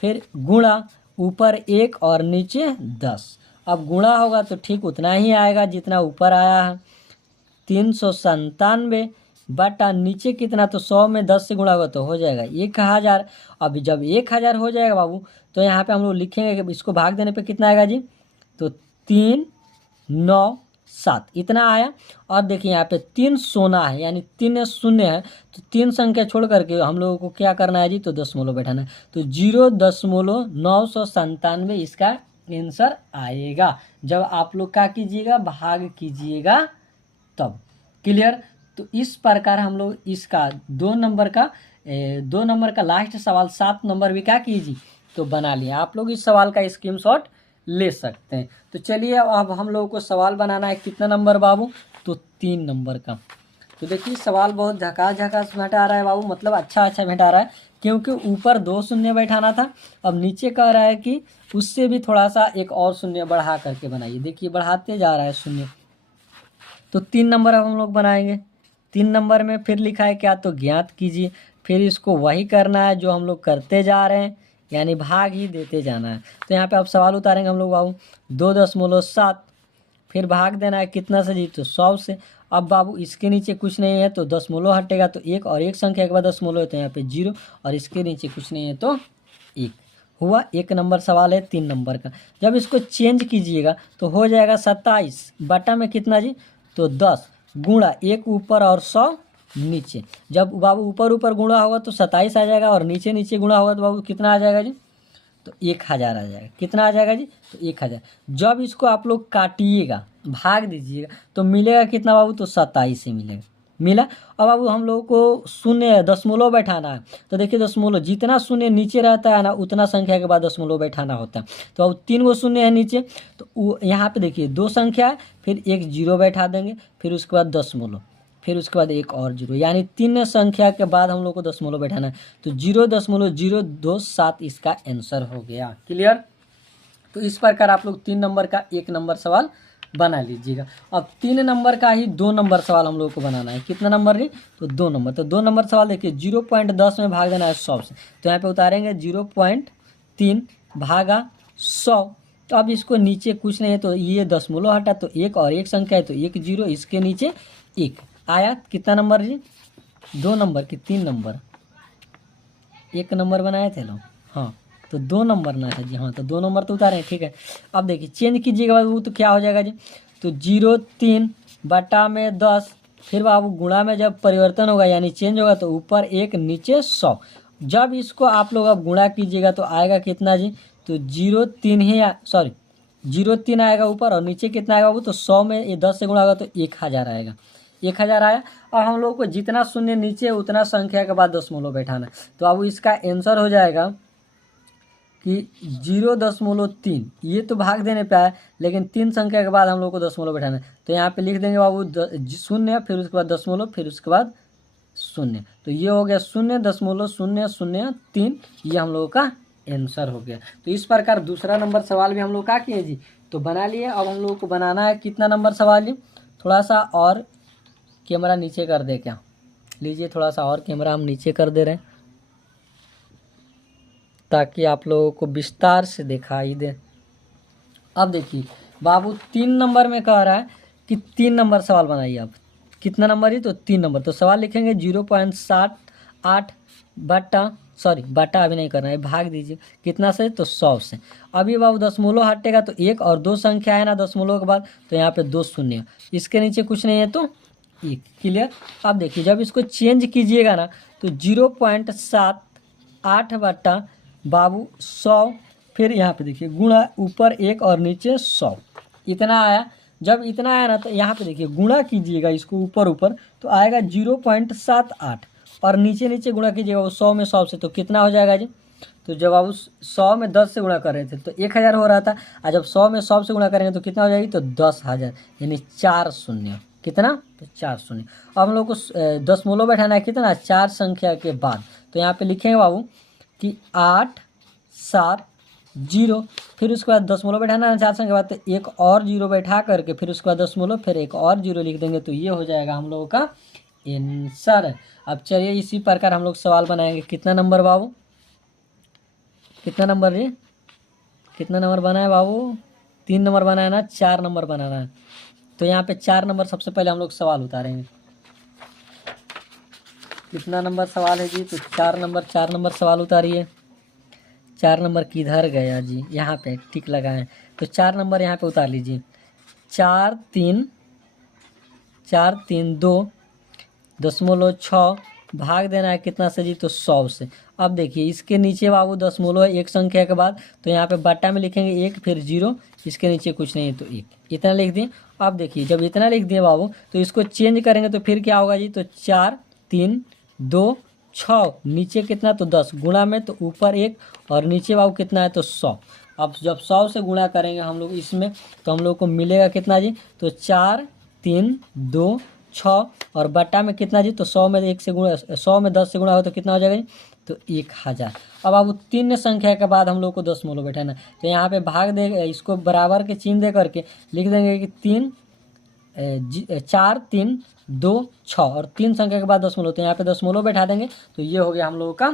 फिर गुणा ऊपर 1 और नीचे 10। अब गुणा होगा तो ठीक उतना ही आएगा जितना ऊपर आया है, 397 बटा नीचे कितना, तो 100 में 10 से गुणा होगा तो हो जाएगा 1000। अब जब 1000 हो जाएगा बाबू तो यहाँ पे हम लोग लिखेंगे कि इसको भाग देने पे कितना आएगा जी, तो 397 इतना आया। और देखिए यहाँ पे 3 सोना है, यानी 3 शून्य है, तो 3 संख्या छोड़ करके हम लोगों को क्या करना है जी, तो दशमलव बैठाना है। तो 0.997 इसका आंसर आएगा जब आप लोग क्या कीजिएगा, भाग कीजिएगा तब। क्लियर। तो इस प्रकार हम लोग इसका 2 नंबर का लास्ट सवाल 7 नंबर भी क्या कीजिए, तो बना लिया। आप लोग इस सवाल का स्क्रीनशॉट ले सकते हैं। तो चलिए अब हम लोगों को सवाल बनाना है कितना नंबर बाबू, तो 3 नंबर का। तो देखिए सवाल बहुत झकास भेटा रहा है बाबू, मतलब अच्छा भेटा रहा है, क्योंकि ऊपर 2 शून्य बैठाना था। अब नीचे कह रहा है कि उससे भी थोड़ा सा एक और शून्य बढ़ा करके बनाइए। देखिए बढ़ाते जा रहा है शून्य। तो 3 नंबर अब हम लोग बनाएंगे। 3 नंबर में फिर लिखा है क्या, तो ज्ञात कीजिए। फिर इसको वही करना है जो हम लोग करते जा रहे हैं, यानी भाग ही देते जाना है। तो यहाँ पे अब सवाल उतारेंगे हम लोग बाबू 2.7, फिर भाग देना है कितना से जी, तो 100 से। अब बाबू इसके नीचे कुछ नहीं है तो दशमलव हटेगा तो 1, और 1 संख्या के बाद दशमलव है तो यहाँ पे 0, और इसके नीचे कुछ नहीं है तो 1 हुआ। 1 नंबर सवाल है 3 नंबर का। जब इसको चेंज कीजिएगा तो हो जाएगा 27 बटा में कितना जी, तो 10 गुणा 1 ऊपर और 100 नीचे। जब बाबू ऊपर गुणा होगा तो 27 आ जाएगा, और नीचे गुणा होगा तो बाबू कितना आ जाएगा जी, तो 1000 आ जाएगा। कितना आ जाएगा जी, तो 1000। जब इसको आप लोग काटिएगा, भाग दीजिएगा, तो मिलेगा कितना बाबू, तो 27 ही मिला। अब बाबू हम लोगों को शून्य दशमलव बैठाना है। तो देखिए दशमलव जितना शून्य नीचे रहता है ना, उतना संख्या के बाद दशमलव बैठाना होता है। तो अब 3 गो शून्य है नीचे, तो यहाँ पे देखिए 2 संख्या है, फिर 1 0 बैठा देंगे, फिर उसके बाद दशमलव, फिर उसके बाद 1 और 0, यानी 3 संख्या के बाद हम लोग को दशमलव बैठाना है। तो 0.027 इसका आंसर हो गया। क्लियर। तो इस प्रकार आप लोग 3 नंबर का 1 नंबर सवाल बना लीजिएगा। अब 3 नंबर का ही 2 नंबर सवाल हम लोग को बनाना है। कितना नंबर है, तो 2 नंबर। तो 2 नंबर सवाल देखिए 0.10 में भाग देना है 100 से। तो यहाँ पे उतारेंगे 0.3 भागा 100। तो अब इसको नीचे कुछ नहीं है तो ये दशमलव हटा तो 1, और 1 संख्या है तो 1 0, इसके नीचे 1 आया। कितना नंबर जी, 2 नंबर कि 3 नंबर, 1 नंबर बनाए थे लोग, हाँ तो 2 नंबर ना था जी, हाँ तो 2 नंबर तो उतारे, ठीक है। अब देखिए चेंज कीजिएगा वो तो क्या हो जाएगा जी, तो 0.3 बटा में 10 फिर बाबू गुणा में जब परिवर्तन होगा यानी चेंज होगा तो ऊपर 1 नीचे 100। जब इसको आप लोग अब गुणा कीजिएगा तो आएगा कितना जी, तो 0.3 ही 0.3 आएगा ऊपर, और नीचे कितना आएगा बाबू, तो 100 में ये 10 से गुणा होगा तो 1000 आएगा। 1000 आया। और हम लोग को जितना शून्य नीचे उतना संख्या के बाद दशमलव बैठाना है। तो अब इसका आंसर हो जाएगा कि 0.3। ये तो भाग देने पे आया, लेकिन 3 संख्या के बाद हम लोग को दशमलव बैठाना है। तो यहाँ पे लिख देंगे बाबू शून्य, फिर उसके बाद दशमलव, फिर उसके बाद शून्य। तो ये हो गया 0.003। ये हम लोगों का आंसर हो गया। तो इस प्रकार दूसरा नंबर सवाल भी हम लोग क्या किए जी, तो बना लिए। अब हम लोग को बनाना है कितना नंबर सवाल जी, थोड़ा सा और कैमरा नीचे कर दे क्या, लीजिए थोड़ा सा और कैमरा हम नीचे कर दे रहे हैं ताकि आप लोगों को विस्तार से दिखाई दे। अब देखिए बाबू 3 नंबर में कह रहा है कि 3 नंबर सवाल बनाइए। आप कितना नंबर है, तो 3 नंबर। तो सवाल लिखेंगे 0.78 बटा अभी नहीं करना है, भाग दीजिए कितना से, तो 100 से। अभी बाबू दशमलव हटेगा तो 1 और 2 संख्या है ना दशमलव के बाद, तो यहाँ पे 2 शून्य, इसके नीचे कुछ नहीं है तो 1। क्लियर। अब देखिए जब इसको चेंज कीजिएगा ना तो 0.78 बटा बाबू 100, फिर यहाँ पे देखिए गुणा ऊपर 1 और नीचे 100, इतना आया। जब इतना आया ना तो यहाँ पे देखिए गुणा कीजिएगा इसको ऊपर ऊपर तो आएगा 0.78, और नीचे नीचे गुणा कीजिएगा वो 100 में 100 से, तो कितना हो जाएगा जी, तो जब आप 100 में 10 से गुणा कर रहे थे तो 1000 हो रहा था, और जब 100 में 100 से गुणा करेंगे तो कितना हो जाएगी, तो 10,000, यानी 4 शून्य। कितना, तो 4 शून्य। अब हम लोग को दशमलव बैठाना है कितना, 4 संख्या के बाद। तो यहाँ पे लिखेंगे बाबू कि 870, फिर उसके बाद दशमलव बैठाना है 4 संख्या के बाद, तो एक और 0 बैठा करके फिर उसके बाद दशमलव, फिर एक और 0 लिख देंगे, तो ये हो जाएगा हम लोगों का आंसर। अब चलिए इसी प्रकार हम लोग सवाल बनाएंगे। कितना नंबर बाबू, कितना नंबर जी, कितना नंबर बना है बाबू, 3 नंबर बना है ना, 4 नंबर बनाना है। तो यहाँ पे 4 नंबर सबसे पहले हम लोग सवाल उतारेंगे। कितना नंबर सवाल है जी, तो 4 नंबर सवाल उतारिए। 4 नंबर किधर गया जी, यहाँ पे टिक लगाएं, तो 4 नंबर यहाँ पे उतार लीजिए। 4 3 2 दशमलव 6, भाग देना है कितना से जी, तो 100 से। अब देखिए इसके नीचे बाबू दशमलव है 1 संख्या के बाद, तो यहाँ पे बट्टा में लिखेंगे 1 फिर 0, इसके नीचे कुछ नहीं है तो 1, इतना लिख दिए। अब देखिए जब इतना लिख दिए बाबू तो इसको चेंज करेंगे तो फिर क्या होगा जी, तो 4 3 2 6, नीचे कितना, तो 10, गुणा में तो ऊपर 1 और नीचे बाबू कितना है, तो 100। अब जब 100 से गुणा करेंगे हम लोग इसमें तो हम लोग को मिलेगा कितना जी, तो 4 3 2 6, और बट्टा में कितना जी, तो 100 में 1 से गुणा, 100 में 10 से गुणा हो तो कितना हो जाएगा जी, तो 1000। अब बाबू 3 संख्या के बाद हम लोग को दशमलव बैठाना, तो यहाँ पे भाग दे, इसको बराबर के चिन्ह दे करके लिख देंगे कि 4 3 2 6, और 3 संख्या के बाद दशमलव, तो यहाँ पे दशमलव बैठा देंगे, तो ये हो गया हम लोगों का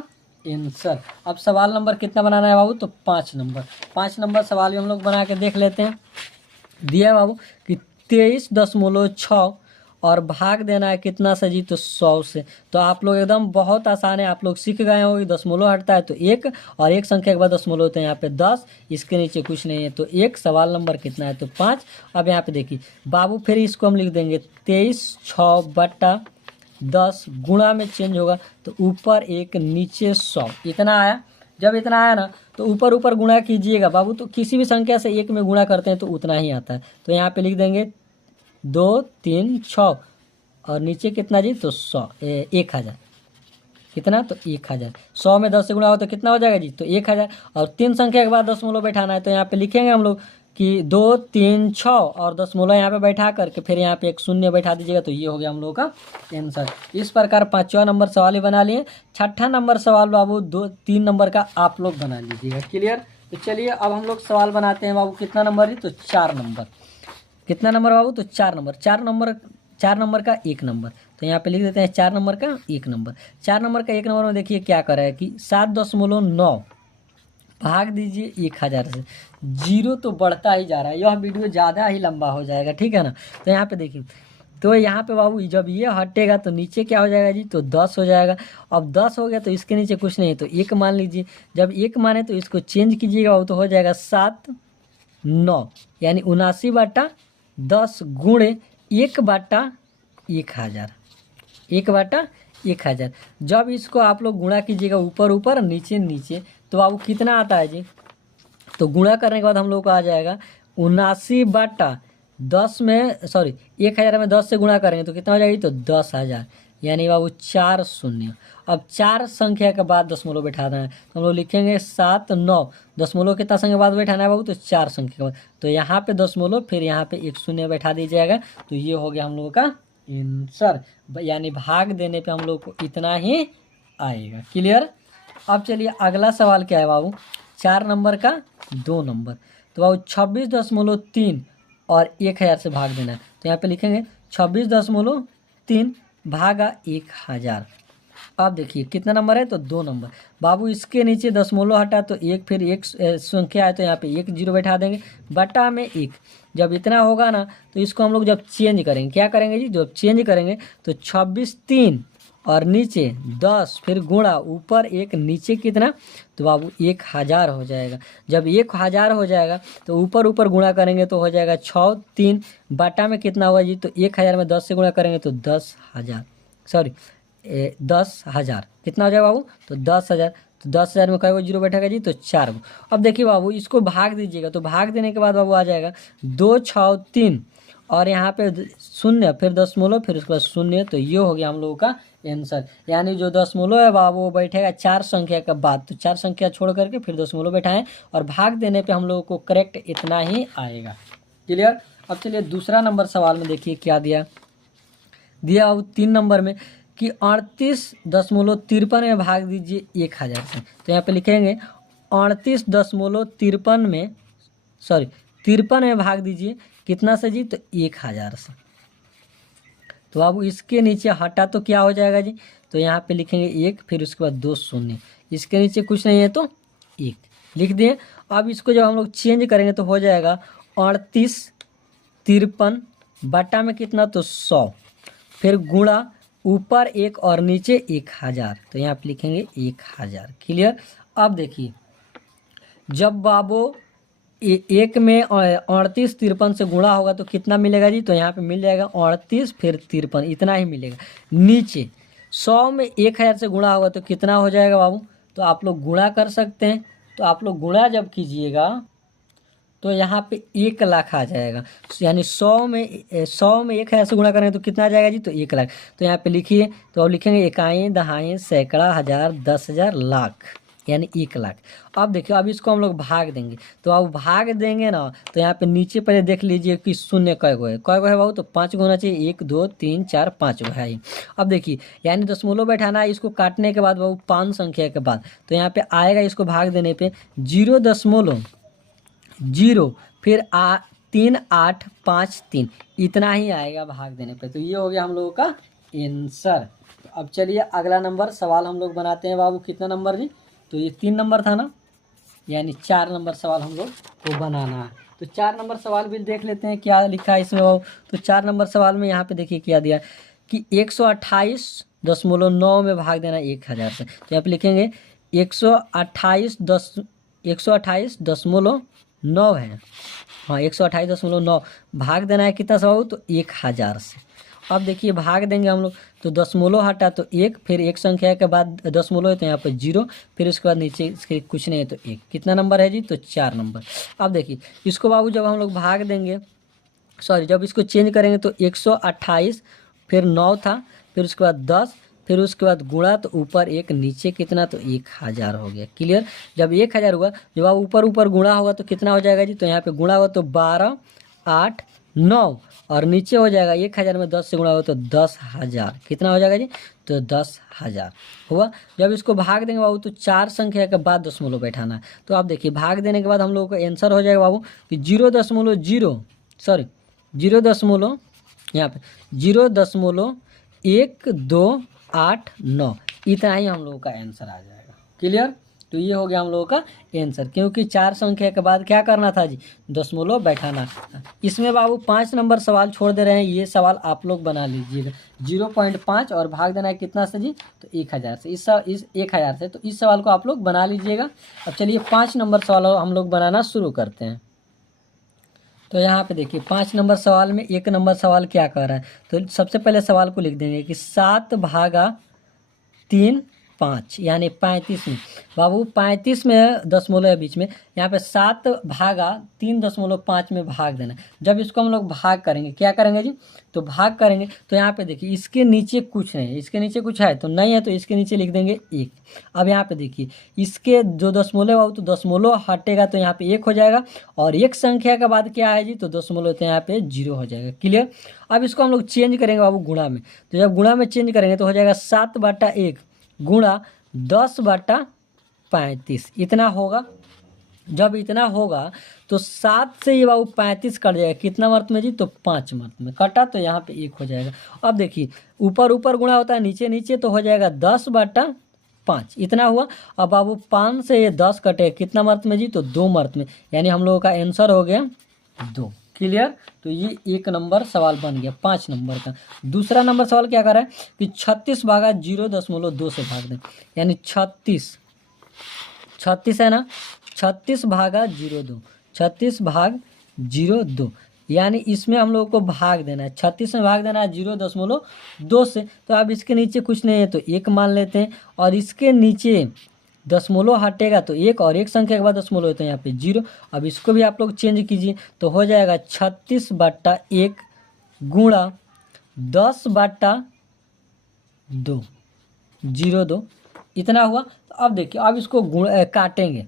आंसर। अब सवाल नंबर कितना बनाना है बाबू, तो 5 नंबर। 5 नंबर सवाल भी हम लोग बना के देख लेते हैं। दिया बाबू कि 23.6 और भाग देना है कितना से जी, तो 100 से। तो आप लोग एकदम बहुत आसान है, आप लोग सीख गए हो कि दशमलव हटता है तो 1, और 1 संख्या के बाद दशमलव होता है यहाँ पे 10, इसके नीचे कुछ नहीं है तो 1। सवाल नंबर कितना है, तो 5। अब यहाँ पे देखिए बाबू फिर इसको हम लिख देंगे 23 बटा 10, गुणा में चेंज होगा तो ऊपर 1 नीचे 100, इतना आया। जब इतना आया ना तो ऊपर ऊपर गुणा कीजिएगा बाबू, तो किसी भी संख्या से 1 में गुणा करते हैं तो उतना ही आता है। तो यहाँ पे लिख देंगे 2 3 6, और नीचे कितना जी, तो 1000, कितना, तो 1000। 100 में 10 से गुणा हो तो कितना हो जाएगा जी, तो 1000, और 3 संख्या के बाद दशमलव बैठाना है। तो यहाँ पे लिखेंगे हम लोग कि 2 3 6, और दशमलव यहाँ पे बैठा करके फिर यहाँ पे एक शून्य बैठा दीजिएगा, तो ये हो गया हम लोग का आंसर। इस प्रकार 5वां नंबर सवाल ही बना लिए। 6ठा नंबर सवाल बाबू 3 नंबर का आप लोग बना लीजिएगा। क्लियर। तो चलिए अब हम लोग सवाल बनाते हैं बाबू। कितना नंबर है, तो 4 नंबर। कितना नंबर बाबू, तो 4 नंबर। 4 नंबर का 1 नंबर, तो यहाँ पे लिख देते हैं 4 नंबर का 1 नंबर। 4 नंबर का 1 नंबर में देखिए क्या कर रहा है कि 7.9 भाग दीजिए 1000 से। 0 तो बढ़ता ही जा रहा है, यह वीडियो ज़्यादा ही लंबा हो जाएगा, ठीक है ना। तो यहाँ पे देखिए, तो यहाँ पे बाबू जब ये हटेगा तो नीचे क्या हो जाएगा जी, तो 10 हो जाएगा। अब 10 हो गया तो इसके नीचे कुछ नहीं है तो 1 मान लीजिए। जब 1 माने तो इसको चेंज कीजिएगा बाबू, तो हो जाएगा 7 9, यानी 79/10 गुणे 1/, 1000, 1/1000। जब इसको आप लोग गुणा कीजिएगा ऊपर ऊपर नीचे नीचे तो आपको कितना आता है जी, तो गुणा करने के बाद हम लोग को आ जाएगा 79/10 में, सॉरी 1000 में 10 से गुणा करेंगे तो कितना हो जाएगी, तो 10,000, यानी बाबू 4 शून्य। अब 4 संख्या के बाद दशमलव बैठाना है तो हम लोग लिखेंगे 7 9, दशमलव कितना संख्या के बाद बैठाना है बाबू, तो 4 संख्या के बाद, तो यहाँ पे दशमलव फिर यहाँ पे 1 शून्य बैठा दीजिएगा। तो ये हो गया हम लोगों का आंसर, यानी भाग देने पे हम लोग को इतना ही आएगा। क्लियर। अब चलिए अगला सवाल क्या है बाबू, 4 नंबर का 2 नंबर। तो बाबू 26.3 और 1000 से भाग देना है तो यहाँ पे लिखेंगे 26.3 भागा 1000। अब देखिए कितना नंबर है, तो 2 नंबर। बाबू इसके नीचे दशमलव हटा तो 1, फिर 1 संख्या है तो यहाँ पे 1 0 बैठा देंगे, बटा में 1। जब इतना होगा ना तो इसको हम लोग जब चेंज करेंगे, क्या करेंगे जी, जब चेंज करेंगे तो 26 और नीचे 10 फिर गुणा ऊपर 1 नीचे कितना, तो बाबू 1000 हो जाएगा। जब 1000 हो जाएगा तो ऊपर ऊपर गुणा करेंगे तो हो जाएगा 6 3, बटा में कितना होगा जी, तो 1000 में 10 से गुणा करेंगे तो 10,000, सॉरी 10,000 कितना हो जाएगा बाबू, तो 10,000। तो 10,000 में कई गो जीरो बैठेगा जी, तो 4 गो। अब देखिए बाबू इसको भाग दीजिएगा तो भाग देने के बाद बाबू आ जाएगा 2 6 3 और यहाँ पे शून्य फिर दशमलव फिर उसके बाद शून्य। तो ये हो गया हम लोगों का आंसर, यानी जो दशमलव है बाबू वो बैठेगा 4 संख्या के बाद, तो 4 संख्या छोड़ करके फिर दशमलव बैठाएं और भाग देने पे हम लोगों को करेक्ट इतना ही आएगा। क्लियर। अब चलिए दूसरा नंबर सवाल में देखिए क्या दिया बाबू 3 नंबर में कि 38.53 में भाग दीजिए 1000 से। तो यहाँ पे लिखेंगे 38.53 में, सॉरी 53 में भाग दीजिए कितना से जी, तो 1000 से। तो अब इसके नीचे हटा तो क्या हो जाएगा जी, तो यहाँ पे लिखेंगे 1 फिर उसके बाद 2 शून्य, इसके नीचे कुछ नहीं है तो 1 लिख दिए। अब इसको जब हम लोग चेंज करेंगे तो हो जाएगा 38 बटा में कितना, तो 100 फिर गुणा ऊपर 1 और नीचे 1000, तो यहाँ पे लिखेंगे 1000। क्लियर। अब देखिए जब बाबू 1 में 38 53 से गुणा होगा तो कितना मिलेगा जी, तो यहाँ पे मिल जाएगा 38 फिर 53 इतना ही मिलेगा। नीचे 100 में 1000 से गुणा होगा तो कितना हो जाएगा बाबू, तो आप लोग गुणा कर सकते हैं। तो आप लोग गुणा जब कीजिएगा तो यहाँ पे 1 लाख आ जाएगा, यानी 100 में 1000 से गुणा करेंगे तो कितना आ जाएगा जी, तो 1 लाख। तो यहाँ पे लिखिए, तो अब लिखेंगे इकाई दहाई सैकड़ा हज़ार 10,000 लाख, यानी 1 लाख। अब देखिए अब इसको हम लोग भाग देंगे, तो अब भाग देंगे ना तो यहाँ पे नीचे पहले देख लीजिए कि शून्य कै गो है बाबू, तो 5 गो होना चाहिए, 1 2 3 4 5 गो है। अब देखिए यानी दशमलव बैठाना है, इसको काटने के बाद बाबू 5 संख्या के बाद, तो यहाँ पे आएगा इसको भाग देने पे 0.0 फिर 3 8 5 3 इतना ही आएगा भाग देने पे। तो ये हो गया हम लोगों का आंसर। तो अब चलिए अगला नंबर सवाल हम लोग बनाते हैं बाबू, कितना नंबर जी, तो ये 3 नंबर था ना, यानी 4 नंबर सवाल हम लोग को बनाना है। तो 4 नंबर सवाल भी देख लेते हैं क्या लिखा है इसमें बाबू। तो 4 नंबर सवाल में यहाँ पे देखिए क्या दिया कि 128.9 में भाग देना 1000 से। तो यहाँ पे लिखेंगे 128.9 है, हाँ 128.9 भाग देना है कितना से बाबू, तो 1000 से। अब देखिए भाग देंगे हम लोग तो दशमलव हटा तो 1 फिर 1 संख्या के बाद दशमलव है तो यहाँ पर 0 फिर उसके बाद नीचे इसके कुछ नहीं है तो 1। कितना नंबर है जी, तो 4 नंबर। अब देखिए इसको बाबू जब हम लोग भाग देंगे, सॉरी जब इसको चेंज करेंगे तो 128 फिर 9 था फिर उसके बाद 10 फिर उसके बाद गुणा तो ऊपर 1 नीचे कितना, तो 1000 हो गया। क्लियर। जब 1000 हुआ, जब आप ऊपर ऊपर गुणा होगा तो कितना हो जाएगा जी, तो यहाँ पे गुणा होगा तो 12 8 9 और नीचे हो जाएगा 1000 में 10 से गुणा हो तो 10,000। कितना हो जाएगा जी, तो 10,000 हुआ। जब इसको भाग देंगे बाबू तो 4 संख्या के बाद दशमलव बैठाना है। तो आप देखिए भाग देने के बाद हम लोगों का आंसर हो जाएगा बाबू कि 0.0 यहाँ पे 0.1289 इतना ही हम लोगों का आंसर आ जाएगा। क्लियर। तो ये हो गया हम लोगों का आंसर, क्योंकि 4 संख्या के बाद क्या करना था जी, दशमलव बैठाना था। इसमें बाबू 5 नंबर सवाल छोड़ दे रहे हैं, ये सवाल आप लोग बना लीजिएगा। 0.5 और भाग देना है कितना से जी, तो 1000 से। इस 1000 से, तो इस सवाल को आप लोग बना लीजिएगा। अब चलिए 5 नंबर सवाल हम लोग बनाना शुरू करते हैं। तो यहाँ पे देखिए 5 नंबर सवाल में 1 नंबर सवाल क्या कह रहा है। तो सबसे पहले सवाल को लिख देंगे कि 7 भागा 3 5 यानी 35 में। बाबू 35 में दशमलव है बीच में, यहाँ पे 7 भागा 3.5 में भाग देना है। जब इसको हम लोग भाग करेंगे क्या करेंगे जी, तो भाग करेंगे तो यहाँ पे देखिए इसके नीचे कुछ नहीं है, इसके नीचे कुछ है तो नहीं है, तो इसके नीचे लिख देंगे 1। अब यहाँ पे देखिए इसके जो दशमलव बाबू, तो दशमलव हटेगा तो यहाँ पे 1 हो जाएगा, और एक संख्या के बाद क्या है जी, तो दशमलव, तो यहाँ पे 0 हो जाएगा। क्लियर। अब इसको हम लोग चेंज करेंगे बाबू गुणा में, तो जब गुणा में चेंज करेंगे तो हो जाएगा 7/1 गुणा 10/35 इतना होगा। जब इतना होगा तो 7 से ये बाबू 35 कट जाएगा, कितना मर्त में जी, तो 5 मर्त में कटा, तो यहाँ पे 1 हो जाएगा। अब देखिए ऊपर ऊपर गुणा होता है नीचे नीचे, तो हो जाएगा 10/5 इतना हुआ। अब बाबू 5 से ये 10 कटे, कितना मर्त में जी, तो 2 मर्त में, यानी हम लोगों का आंसर हो गया 2। क्लियर। तो ये 1 नंबर सवाल बन गया 5 नंबर का। दूसरा नंबर सवाल क्या कर रहा है कि 36 भागा 0.2 से भाग दें, यानी 36 है ना, 36 भागा 0.2, 36 भाग 0.2, यानी इसमें हम लोग को भाग देना है, 36 में भाग देना है 0.2 से। तो अब इसके नीचे कुछ नहीं है तो 1 मान लेते हैं, और इसके नीचे दशमलव हटेगा तो 1, और एक संख्या के बाद दशमलव होता है यहाँ पे 0। अब इसको भी आप लोग चेंज कीजिए तो हो जाएगा 36/1 गुणा 10/2 0.2 इतना हुआ। तो अब देखिए अब इसको काटेंगे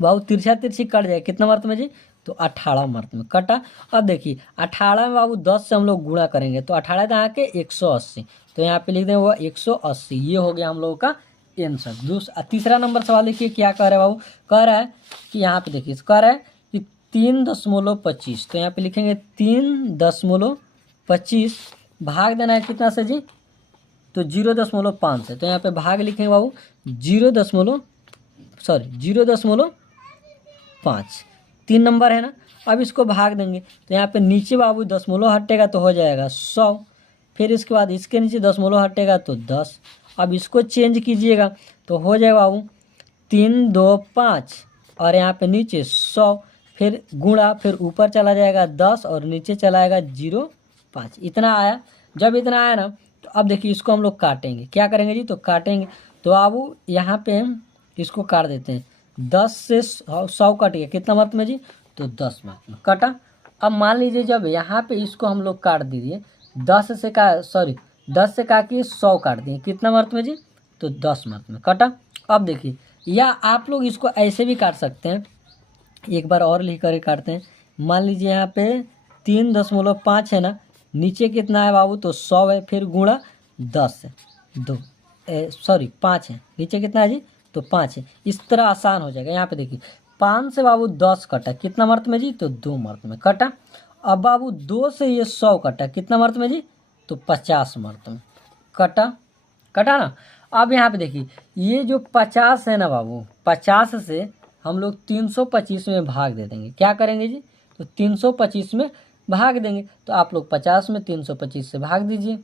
बाबू, तिरछा तिरछी कट जाएगा, कितना मर्त में जी, तो 18 मर्त में कटा। अब देखिए 18 में बाबू 10 से हम लोग गुणा करेंगे तो 18 यहाँ के 180, तो यहाँ पे लिख देंगे वो 180। ये हो गया हम लोगों का आंसर। तीसरा नंबर सवाल देखिए क्या कह रहा है बाबू, कह रहा है कि यहाँ पे देखिए कह रहा है कि 3.25, तो यहाँ पे लिखेंगे 3.25 भाग देना है कितना से जी, तो 0.5 से, तो यहाँ पे भाग लिखेंगे बाबू 0.5, 3 नंबर है ना। अब इसको भाग देंगे तो यहाँ पे नीचे बाबू दशमलव हटेगा तो हो जाएगा 100, फिर इसके बाद इसके नीचे दशमलव हटेगा तो 10। अब इसको चेंज कीजिएगा तो हो जाएगा बाबू 3 2 5, और यहाँ पे नीचे 100, फिर गुणा, फिर ऊपर चला जाएगा 10 और नीचे चला आएगा 0.5 इतना आया। जब इतना आया ना तो अब देखिए इसको हम लोग काटेंगे, क्या करेंगे जी, तो काटेंगे। तो बाबू यहाँ पे हम इसको काट देते हैं, 10 से 100 कट गया, कितना मर्त में जी, तो 10 मर्त में कटा। अब मान लीजिए जब यहाँ पे इसको हम लोग काट दीजिए 10 से काट के 100 काट दिए, कितना मर्त में जी, तो 10 मर्त में कटा। अब देखिए या आप लोग इसको ऐसे भी काट सकते हैं, एक बार और लिख कर काटते हैं। मान लीजिए यहाँ पे 3.5 है ना, नीचे कितना है बाबू, तो 100 है, फिर गुणा 10 है 5 है, नीचे कितना है जी, तो 5 है। इस तरह आसान हो जाएगा। यहाँ पे देखिए 5 से बाबू 10 कटा, कितना मर्त में जी, तो 2 मर्त में कटा। अब बाबू 2 से ये 100 कटा, कितना मर्त में जी, तो 50 मर्त में कटा ना। अब यहाँ पे देखिए ये जो 50 है ना बाबू, 50 से हम लोग 325 में भाग दे देंगे, क्या करेंगे जी, तो 325 में भाग देंगे। तो आप लोग 50 में 325 से भाग दीजिए,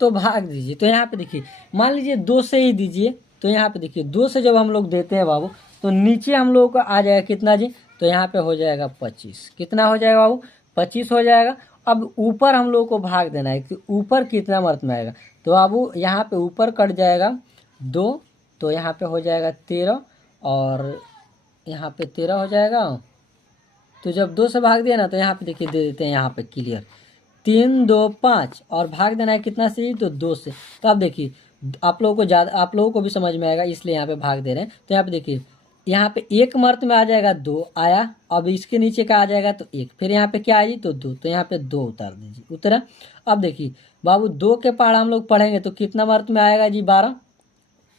तो भाग दीजिए। तो यहाँ पे देखिए मान लीजिए 2 से ही दीजिए, तो यहाँ पे देखिए 2 से जब हम लोग देते हैं बाबू तो नीचे हम लोगों का आ जाएगा कितना जी, तो यहाँ पे हो जाएगा 25, कितना हो जाएगा बाबू, 25 हो जाएगा। अब ऊपर हम लोगों को भाग देना है कि ऊपर कितना मर्त में आएगा, तो बाबू यहाँ पे ऊपर कट जाएगा 2, तो यहाँ पे हो जाएगा 13, और यहाँ पे 13 हो जाएगा। तो जब 2 से भाग दिया ना तो यहाँ पे देखिए दे देते हैं यहाँ पे क्लियर 3 2 5, और भाग देना है कितना से, तो 2 से। तो अब देखिए आप लोगों को भी समझ में आएगा, इसलिए यहाँ पे भाग दे रहे हैं। तो यहाँ पे देखिए यहाँ पे 1 मर्त में आ जाएगा 2 आया, अब इसके नीचे का आ जाएगा तो 1, फिर यहाँ पे क्या आएगी, तो 2, तो यहाँ पे 2 उतार दीजिए, उतरा। अब देखिए बाबू 2 के पहाड़ हम लोग पढ़ेंगे तो कितना मर्त में आएगा जी, 12,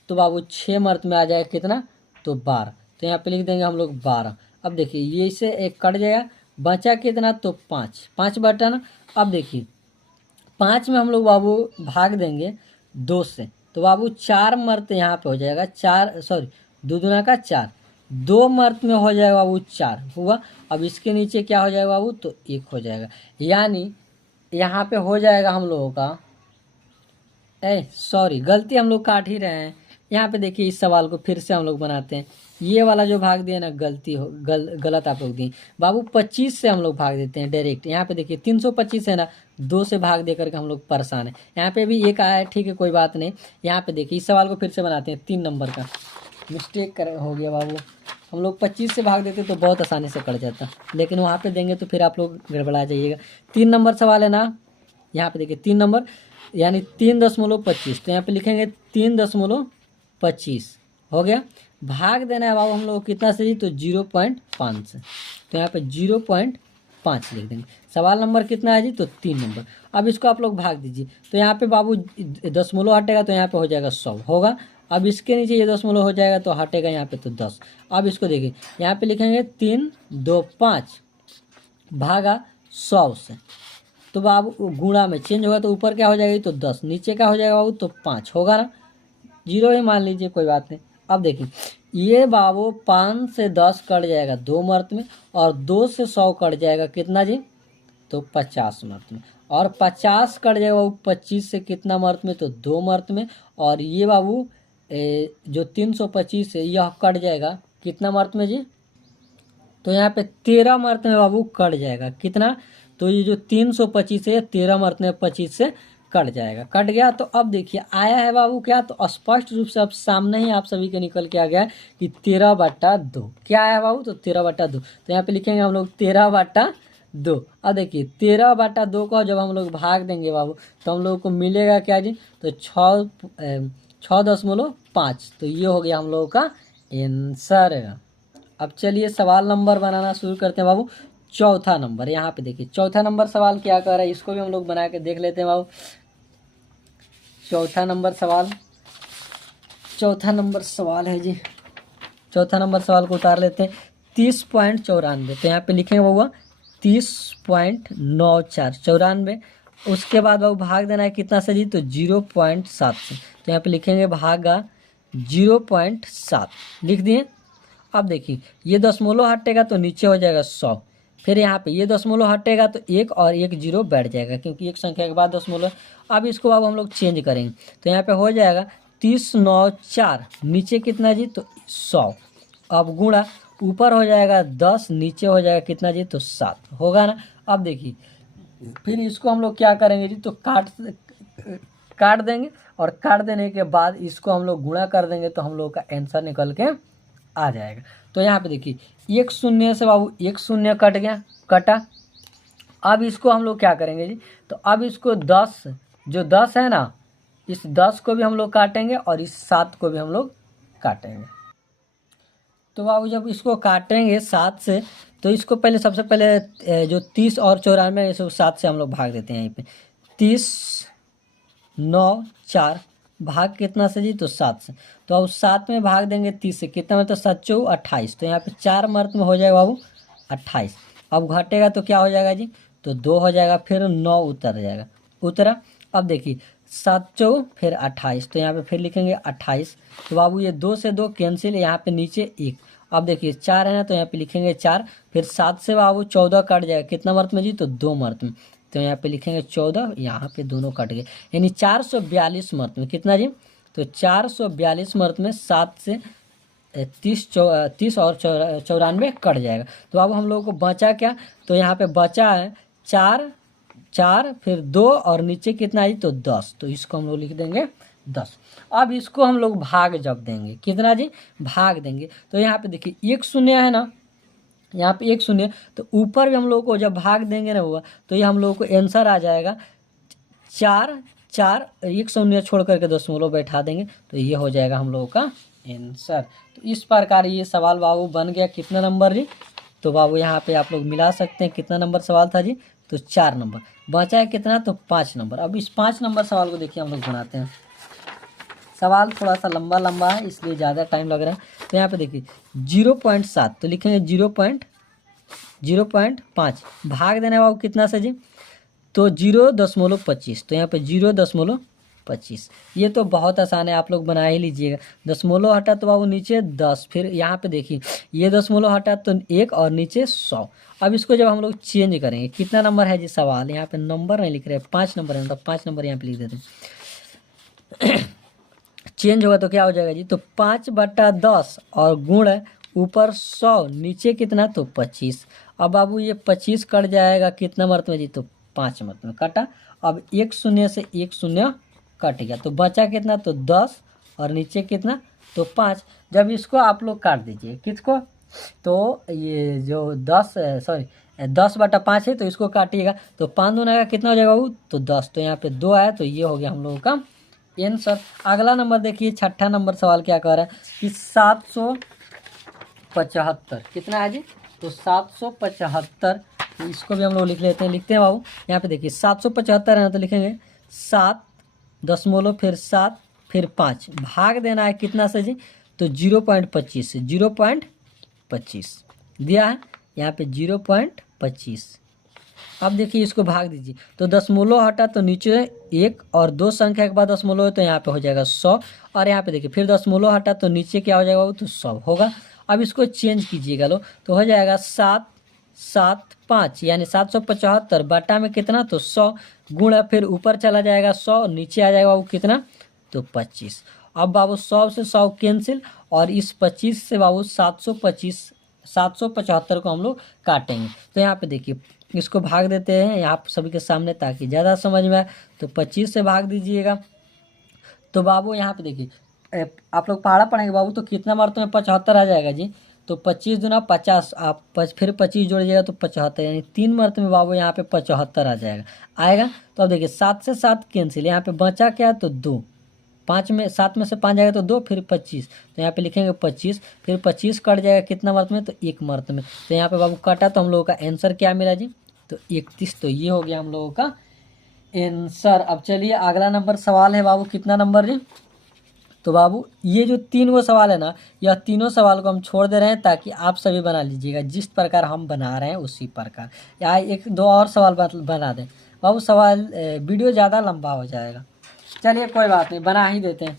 तो बाबू 6 मर्त में आ जाएगा कितना, तो 12, तो यहाँ पे लिख देंगे हम लोग 12। अब देखिए ये से एक कट जाएगा, बचा कितना, तो 5 बटन। अब देखिए 5 में हम लोग बाबू भाग देंगे 2 से, तो बाबू 4 मर्त यहाँ पे हो जाएगा, 2 दूना का 4, 2 मर्त में हो जाएगा बाबू 4 हुआ। अब इसके नीचे क्या हो जाएगा बाबू, तो 1 हो जाएगा, यानी यहाँ पे हो जाएगा हम लोगों का गलती हम लोग काट ही रहे हैं, यहाँ पे देखिए इस सवाल को फिर से हम लोग बनाते हैं। ये वाला जो भाग दिया ना गलत आप लोग दिए बाबू। 25 से हम लोग भाग देते हैं डायरेक्ट। यहाँ पे देखिए 325 है ना, 2 से भाग दे करके हम लोग परेशान है। यहाँ पे भी एक आया है, ठीक है कोई बात नहीं। यहाँ पे देखिए इस सवाल को फिर से बनाते हैं। 3 नंबर का मिस्टेक हो गया बाबू। हम लोग 25 से भाग देते तो बहुत आसानी से कट जाता, लेकिन वहाँ पे देंगे तो फिर आप लोग गड़बड़ा जाइएगा। 3 नंबर सवाल है ना, यहाँ पे देखिए 3 नंबर यानी 3.25। तो यहाँ पे लिखेंगे 3.25 हो गया। भाग देना है बाबू हम लोग कितना से जी, तो 0.5 से। तो यहाँ पे 0.5 लिख देंगे। सवाल नंबर कितना है जी, तो 3 नंबर। अब इसको आप लोग भाग दीजिए। तो यहाँ पे बाबू दशमलव हटेगा तो यहाँ पे हो जाएगा 100 होगा। अब इसके नीचे ये दशमलव हो जाएगा तो हटेगा यहाँ पे तो 10। अब इसको देखिए यहाँ पे लिखेंगे 3, 2, 5 भागा 100 से। तो बाबू गुणा में चेंज होगा तो ऊपर क्या हो जाएगी, तो 10, नीचे क्या हो जाएगा बाबू, तो 5 होगा ना। 0 ही मान लीजिए, कोई बात नहीं। अब देखिए ये बाबू 5 से 10 कट जाएगा 2 मर्त में, और 2 से 100 कट जाएगा कितना जी, तो 50 मर्त में। और 50 कट जाएगा बाबू 25 से कितना मर्त में, तो 2 मर्त में। और ये बाबू जो 325 है यह कट जाएगा कितना मर्त में जी, तो यहाँ पे 13 मर्त में बाबू कट जाएगा कितना, तो ये जो 325 है 13 मर्त में 25 से कट जाएगा। कट गया तो अब देखिए आया है बाबू क्या, तो स्पष्ट रूप से अब सामने ही आप सभी के निकल के आ गया कि 13/2 क्या आया बाबू, तो 13/2। तो यहाँ पे लिखेंगे हम लोग 13/2। अब देखिए 13/2 को जब हम लोग भाग देंगे बाबू तो हम लोग को मिलेगा क्या जी, तो 6.5। तो ये हो गया हम लोगों का आंसर। अब चलिए सवाल नंबर बनाना शुरू करते हैं बाबू। चौथा नंबर, यहाँ पे देखिए चौथा नंबर सवाल क्या कर रहा है, इसको भी हम लोग बना के देख लेते हैं बाबू। चौथा नंबर सवाल है जी। चौथा नंबर सवाल को उतार लेते हैं। 30.94। तो यहाँ पे लिखेंगे बाबू 30.94 94। उसके बाद बाबू भाग देना है कितना से जी, तो 0.7 से। तो यहाँ पे लिखेंगे भागा 0.7 लिख दिए। अब देखिए ये दशमलव हटेगा तो नीचे हो जाएगा 100। फिर यहाँ पे ये दशमलव हटेगा तो 1 और 1 0 बैठ जाएगा, क्योंकि एक संख्या के बाद दशमलव। अब इसको अब हम लोग चेंज करेंगे तो यहाँ पे हो जाएगा 30×9=4, नीचे कितना जी, तो 100। अब गुणा ऊपर हो जाएगा 10, नीचे हो जाएगा कितना जी, तो 7 होगा ना। अब देखिए फिर इसको हम लोग क्या करेंगे जी, तो काट देंगे, और काट देने के बाद इसको हम लोग गुणा कर देंगे तो हम लोग का आंसर निकल के आ जाएगा। तो यहाँ पे देखिए 1 0 से बाबू 1 0 कट गया, कटा। अब इसको हम लोग क्या करेंगे जी, तो अब इसको 10 जो 10 है ना, इस 10 को भी हम लोग काटेंगे और इस 7 को भी हम लोग काटेंगे। तो बाबू जब इसको काटेंगे 7 से, तो इसको पहले सबसे पहले जो 30 और 94 इसको 7 से हम लोग भाग देते हैं। यहीं पे 30×9=4 भाग कितना से जी, तो 7 से। तो अब 7 में भाग देंगे 30 से, कितना में, तो 7×4 28। तो यहाँ पे 4 मर्त में हो जाएगा बाबू 28। अब घटेगा तो क्या हो जाएगा जी, तो 2 हो जाएगा, फिर 9 उतर जाएगा, उतरा। अब देखिए 7×4 फिर 28। तो यहाँ पे फिर लिखेंगे 28। तो बाबू ये 2 से 2 कैंसिल, यहाँ पे नीचे 1। अब देखिए 4 है ना, तो यहाँ पे लिखेंगे 4। फिर 7 से बाबू 14 कट जाएगा, कितना मर्त में जी, तो 2 मर्त में। तो यहाँ पे लिखेंगे 14, यहाँ पे दोनों कट गए, यानी 442 मर्त में कितना जी, तो 442 मर्त में 7 से 30 और 94 कट जाएगा। तो अब हम लोगों को बचा क्या, तो यहाँ पे बचा है 4 फिर 2 और नीचे कितना है, तो 10। तो इसको हम लोग लिख देंगे 10। अब इसको हम लोग भाग जब देंगे कितना जी, भाग देंगे। तो यहाँ पे देखिए 1 0 है ना, यहाँ पे 1 0, तो ऊपर भी हम लोग को जब भाग देंगे ना हुआ, तो ये हम लोग को आंसर आ जाएगा 4 1 0 छोड़ करके दशमलव बैठा देंगे, तो ये हो जाएगा हम लोगों का आंसर। तो इस प्रकार ये सवाल बाबू बन गया। कितना नंबर जी, तो बाबू यहाँ पे आप लोग मिला सकते हैं कितना नंबर सवाल था जी, तो 4 नंबर। बचा है कितना, तो 5 नंबर। अब इस 5 नंबर सवाल को देखिए हम लोग बनाते हैं। सवाल थोड़ा सा लंबा है इसलिए ज़्यादा टाइम लग रहा है। तो यहाँ पे देखिए 0.7, तो लिखेंगे 0.5 भाग देना है बाबू कितना से जी, तो 0.25। तो यहाँ पे 0.25। ये तो बहुत आसान है, आप लोग बना ही लीजिएगा। दशमलव हटा तो बाबू नीचे 10, फिर यहाँ पे देखिए ये दशमलव हटा तो 1 और नीचे 100। अब इसको जब हम लोग चेंज करेंगे, कितना नंबर है जी सवाल, यहाँ पे नंबर नहीं लिख रहे हैं, 5 नंबर है, मतलब 5 नंबर यहाँ पे लिख देते हैं। चेंज होगा तो क्या हो जाएगा जी, तो 5/10 और गुण ऊपर 100 नीचे कितना, तो 25। अब बाबू ये 25 कट जाएगा कितना मर्त में जी, तो 5 मर्त में कटा। अब एक शून्य से एक शून्य कट गया तो बचा कितना, तो 10 और नीचे कितना, तो 5। जब इसको आप लोग काट दीजिए किसको, तो ये जो 10/5 है तो इसको काटिएगा तो 5 दूना का कितना हो जाएगा वो, तो 10। तो यहाँ पे 2 आया तो ये हो गया हम लोगों का आंसर। अगला नंबर देखिए, छठा नंबर सवाल क्या कह रहा है कि 775 कितना है जी, तो 775। तो इसको भी हम लोग लिख लेते हैं, लिखते हैं बाबू। यहाँ पे देखिए 775 है ना, तो लिखेंगे 7 दशमलव फिर 7 फिर 5 भाग देना है कितना से जी, तो 0.25 से 0.25 दिया है यहाँ पे 0.25। अब देखिए इसको भाग दीजिए तो दशमलव हटा तो नीचे 1 और 2 संख्या के बाद दशमलव है तो यहाँ पे हो जाएगा 100। और यहाँ पे देखिए फिर दशमलव हटा तो नीचे क्या हो जाएगा वो, तो 100 होगा। अब इसको चेंज कीजिएगा लो तो हो जाएगा 775 यानी 775 बटा में कितना, तो 100 गुण फिर ऊपर चला जाएगा 100 नीचे आ जाएगा वो कितना, तो 25। अब बाबू 100 से 100 कैंसिल और इस 25 से बाबू 775 को हम लोग काटेंगे। तो यहाँ पे देखिए इसको भाग देते हैं आप सभी के सामने ताकि ज़्यादा समझ में आए। तो 25 से भाग दीजिएगा तो बाबू यहाँ पे देखिए आप लोग पहाड़ा पढ़ेंगे बाबू तो कितना मारते में 75 आ जाएगा जी, तो 25 दूना 50 आप फिर 25 जोड़िएगा तो 75 यानी 3 मरते में बाबू यहाँ पे 75 आ जाएगा आएगा। तो अब देखिए 7 से 7 कैंसिल, यहाँ पे बचा क्या, तो 2, 7 में से 5 जाएगा तो 2 फिर 25 तो यहाँ पे लिखेंगे 25 फिर 25 कट जाएगा कितना मर्त में, तो 1 मर्त में। तो यहाँ पे बाबू कटा तो हम लोगों का आंसर क्या मिला जी, तो 31। तो ये हो गया हम लोगों का आंसर। अब चलिए अगला नंबर सवाल है बाबू, कितना नंबर जी, तो बाबू ये जो 3 वो सवाल है ना, यह तीनों सवाल को हम छोड़ दे रहे हैं ताकि आप सभी बना लीजिएगा जिस प्रकार हम बना रहे हैं उसी प्रकार, या 1-2 और सवाल बना दें बाबू। सवाल वीडियो ज़्यादा लंबा हो जाएगा, चलिए कोई बात नहीं बना ही देते हैं।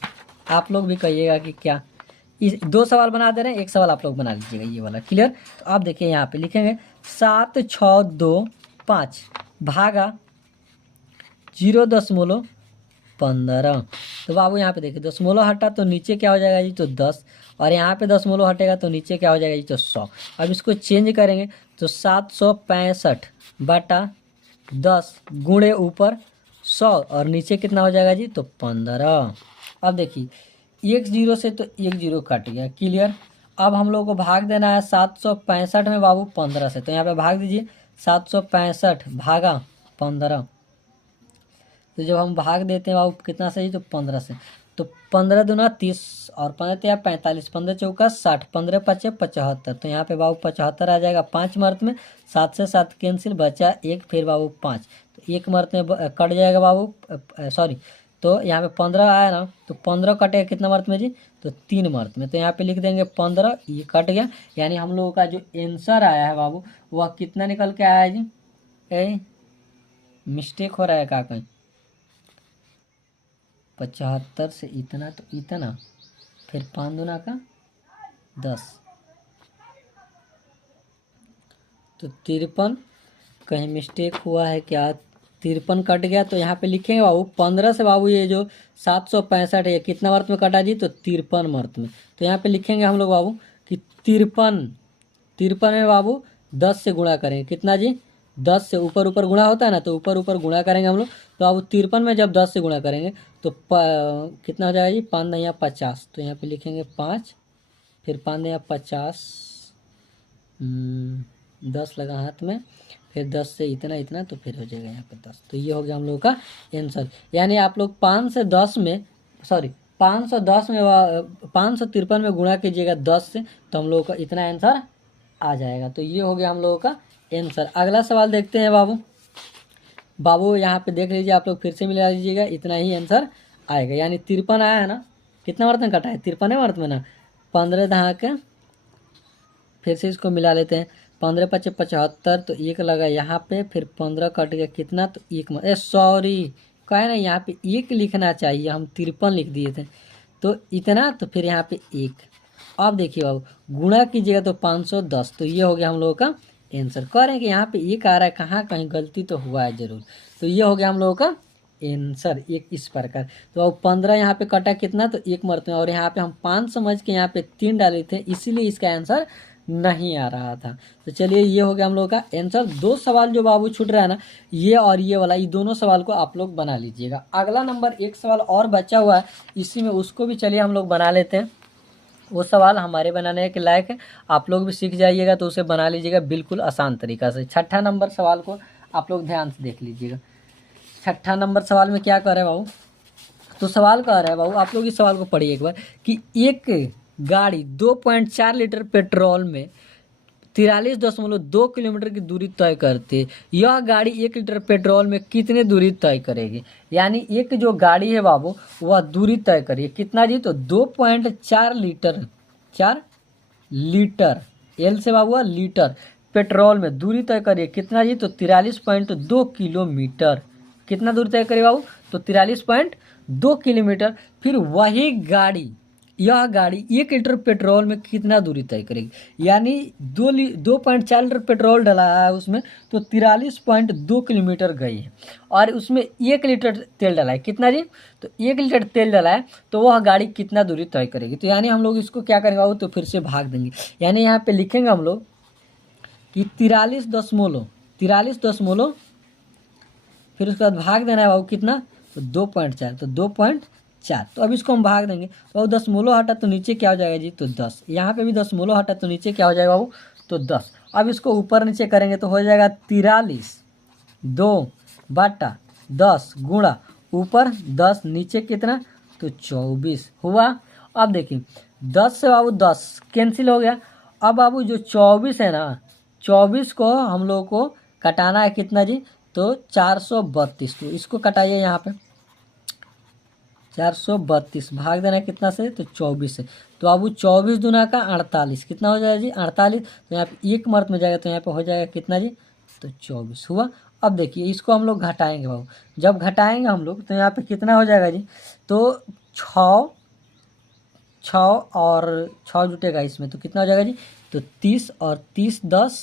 आप लोग भी कहिएगा कि क्या, इस 2 सवाल बना दे रहे हैं, 1 सवाल आप लोग बना लीजिएगा ये वाला, क्लियर। तो आप देखिए यहाँ पे लिखेंगे 7,6,2,5 भागा 0.15। तो बाबू यहाँ पे देखिए दशमलव हटा तो नीचे क्या हो जाएगा जी, तो 10 और यहाँ पे दशमलव हटेगा तो नीचे क्या हो जाएगा जी, तो 100। अब इसको चेंज करेंगे तो 765 बटा 10 गुणे ऊपर 100 और नीचे कितना हो जाएगा जी, तो 15। अब देखिए 1 0 से तो 1 0 कट गया, क्लियर। अब हम लोग को भाग देना है 765 में बाबू 15 से, तो यहाँ पे भाग दीजिए 765 भागा 15। तो जब हम भाग देते हैं बाबू कितना सही, तो 15 से, तो 15 दूना 30 और 15 या 45, 15 चौका 60, 15 पचे 75। तो यहाँ पे बाबू 75 आ जाएगा 5 मर्त में। 7 से 7 कैंसिल बचा 1 फिर बाबू 5, तो 1 मर्त में कट जाएगा बाबू, सॉरी तो यहाँ पे 15 आया ना, तो 15 कटेगा कितना मर्त में जी, तो 3 मर्त में। तो यहाँ पे लिख देंगे 15, ये कट गया यानी हम लोगों का जो आंसर आया है बाबू वह कितना निकल के आया है जी, मिस्टेक हो रहा है का कहीं, 75 से इतना तो इतना फिर 5 दूना का 10 तो 53। कहीं मिस्टेक हुआ है क्या, 53 कट गया तो यहाँ पे लिखेंगे बाबू 15 से बाबू ये जो 765 है कितना मर्त में कटा जी, तो 53 मर्त में। तो यहाँ पे लिखेंगे हम लोग बाबू कि 53 में बाबू 10 से गुणा करेंगे कितना जी, 10 से ऊपर ऊपर गुणा होता है ना, तो ऊपर ऊपर गुणा करेंगे हम लोग। तो अब 53 में जब 10 से गुणा करेंगे तो कितना हो जाएगा जी, 5 नहीं 50। तो यहाँ पे लिखेंगे 5 फिर 5 नहीं 50, 10 लगा हाथ में फिर 10 से इतना इतना तो फिर हो जाएगा यहाँ पे 10। तो ये हो गया हम लोग का आंसर। यानी आप लोग 510 में 553 में गुणा कीजिएगा 10 से तो हम लोगों का इतना आंसर आ जाएगा। तो ये हो गया हम लोगों का आंसर। अगला सवाल देखते हैं बाबू यहाँ पे देख लीजिए, आप लोग फिर से मिला लीजिएगा, इतना ही आंसर आएगा। यानी 53 आया है ना, कितना वर्त में कटा है, 53 वर्त में ना, 15 दहाक फिर से इसको मिला लेते हैं, 15 पचे 75 तो 1 लगा यहाँ पे, फिर 15 कट गया कितना, तो 1 सॉरी कहे ना यहाँ पे 1 लिखना चाहिए, हम 53 लिख दिए थे तो इतना, तो फिर यहाँ पे 1। अब देखिए बाबू गुणा कीजिएगा तो 510। तो ये हो गया हम लोगों का आंसर। कह रहे हैं कि यहाँ पे 1 आ रहा है, कहाँ कहीं गलती तो हुआ है जरूर। तो ये हो गया हम लोगों का आंसर एक इस प्रकार। तो अब 15 यहाँ पे कटा कितना, तो 1 मरते हैं, और यहाँ पे हम 5 समझ के यहाँ पे 3 डाले थे, इसीलिए इसका आंसर नहीं आ रहा था। तो चलिए ये हो गया हम लोग का आंसर। 2 सवाल जो बाबू छूट रहा है ना, ये और ये वाला, ये दोनों सवाल को आप लोग बना लीजिएगा। अगला नंबर 1 सवाल और बचा हुआ है इसी में, उसको भी चलिए हम लोग बना लेते हैं। वो सवाल हमारे बनाने के लायक है, आप लोग भी सीख जाइएगा तो उसे बना लीजिएगा बिल्कुल आसान तरीका से। 6ठा नंबर सवाल को आप लोग ध्यान से देख लीजिएगा। 6ठा नंबर सवाल में क्या कह रहे हैं बाबू, तो सवाल कह रहा है बाबू, आप लोग इस सवाल को पढ़िए एक बार, कि एक गाड़ी 2.4 लीटर पेट्रोल में 43.2 किलोमीटर की दूरी तय करती है। यह गाड़ी 1 लीटर पेट्रोल में कितने दूरी तय करेगी। यानी एक जो गाड़ी है बाबू वह दूरी तय करेगी कितना जी, तो 2.4 लीटर, 4 लीटर एल से बाबू लीटर पेट्रोल में दूरी तय करिए कितना जी, तो 43.2 किलोमीटर। कितना दूरी तय करिए बाबू, तो 43.2 किलोमीटर। फिर वही गाड़ी, यह गाड़ी 1 लीटर पेट्रोल में कितना दूरी तय करेगी। यानी 2.4 लीटर पेट्रोल डला है उसमें, तो 43.2 किलोमीटर गई है, और उसमें 1 लीटर तेल डला है कितना जी, तो 1 लीटर तेल डला है, तो वह गाड़ी कितना दूरी तय करेगी। तो यानी हम लोग इसको क्या करेंगे बाबू, तो फिर से भाग देंगे। यानी यहाँ पे लिखेंगे हम लोग कि 43 दशमलव, फिर उसके बाद भाग देना है बाबू कितना, तो 2.4, तो 2.4। तो अब इसको हम भाग देंगे, तो 10 हटा तो नीचे क्या हो जाएगा जी, तो 10। यहाँ पे भी 10 हटा तो नीचे क्या हो जाएगा बाबू, तो 10। अब इसको ऊपर नीचे करेंगे तो हो जाएगा 43/2 गुणा ऊपर 10 नीचे कितना, तो 24 हुआ। अब देखिए 10 से बाबू 10 कैंसिल हो गया। अब बाबू जो 24 है ना, 24 को हम लोग को कटाना है कितना जी, तो 432। तो इसको कटाइए यहाँ पे, 432 भाग देना है कितना से, तो 24 से। तो अब 24 दूना का 48 कितना हो जाएगा जी, 48। तो यहाँ पे 1 मर्द में जाएगा, तो यहाँ पे हो जाएगा कितना जी, तो 24 हुआ। अब देखिए इसको हम लोग घटाएंगे बाबू, जब घटाएंगे हम लोग तो यहाँ पे कितना हो जाएगा जी, तो 6 और 6 जुटेगा इसमें, तो कितना हो जाएगा जी, तो 30 और 30 10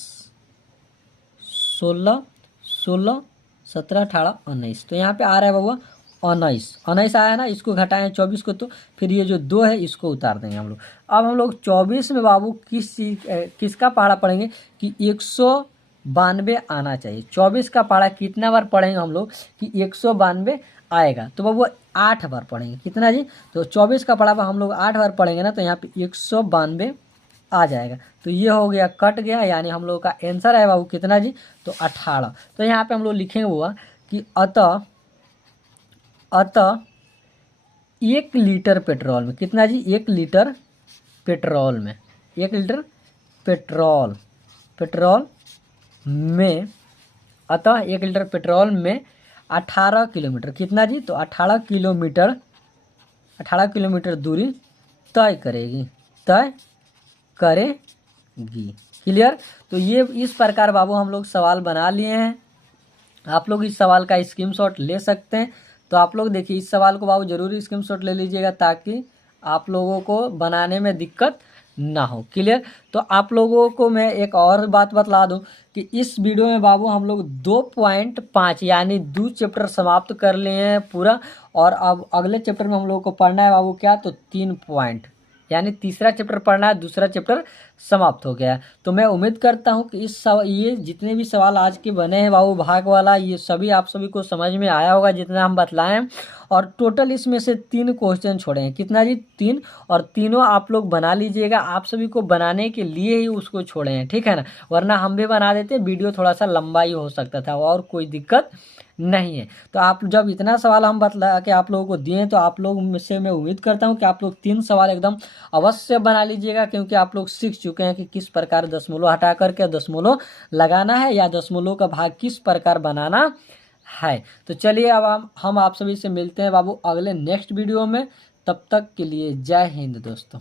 16 16 17 18 19। तो यहाँ पे आ रहा है बाबू 19 आया ना, इसको घटाएं 24 को, तो फिर ये जो 2 है इसको उतार देंगे हम लोग। अब हम लोग 24 में बाबू किसका पहाड़ा पढ़ेंगे कि 192 आना चाहिए। 24 का पहाड़ा कितना बार पढ़ेंगे हम लोग कि 192 आएगा, तो बाबू 8 बार पढ़ेंगे कितना जी, तो 24 का पहाड़ा हम लोग 8 बार पढ़ेंगे ना, तो यहाँ पे 192 आ जाएगा। तो ये हो गया, कट गया, यानी हम लोग का आंसर है बाबू कितना जी, तो 18। तो यहाँ पे हम लोग लिखेंगे हुआ कि अतः 1 लीटर पेट्रोल में कितना जी, 1 लीटर पेट्रोल में, 1 लीटर पेट्रोल में, अतः 1 लीटर पेट्रोल में 18 किलोमीटर कितना जी, तो 18 किलोमीटर दूरी तय करेगी। क्लियर। तो ये इस प्रकार बाबू हम लोग सवाल बना लिए हैं। आप लोग इस सवाल का स्क्रीनशॉट ले सकते हैं। तो आप लोग देखिए इस सवाल को बाबू जरूर स्क्रीनशॉट ले लीजिएगा, ताकि आप लोगों को बनाने में दिक्कत ना हो। क्लियर। तो आप लोगों को मैं एक और बात बतला दूं कि इस वीडियो में बाबू हम लोग 2.5 यानी 2 चैप्टर समाप्त कर लिए हैं पूरा, और अब अगले चैप्टर में हम लोग को पढ़ना है बाबू क्या, तो 3 पॉइंट, यानी तीसरा चैप्टर पढ़ना है, दूसरा चैप्टर समाप्त हो गया है। तो मैं उम्मीद करता हूं कि ये जितने भी सवाल आज के बने हैं बाबू भाग वाला, ये सभी आप सभी को समझ में आया होगा जितना हम बतलाएं हैं। और टोटल इसमें से 3 क्वेश्चन छोड़े हैं कितना जी, 3, और तीनों आप लोग बना लीजिएगा। आप सभी को बनाने के लिए ही उसको छोड़े हैं, ठीक है ना, वरना हम भी बना देते, वीडियो थोड़ा सा लंबा ही हो सकता था, और कोई दिक्कत नहीं है। तो आप जब इतना सवाल हम बतला के आप लोगों को दिए, तो आप लोग से मैं उम्मीद करता हूं कि आप लोग 3 सवाल एकदम अवश्य बना लीजिएगा, क्योंकि आप लोग सीख चुके हैं कि किस प्रकार दशमलव हटा करके दशमलव लगाना है, या दशमलव का भाग किस प्रकार बनाना है। तो चलिए अब हम आप सभी से मिलते हैं बाबू अगले नेक्स्ट वीडियो में। तब तक के लिए जय हिंद दोस्तों।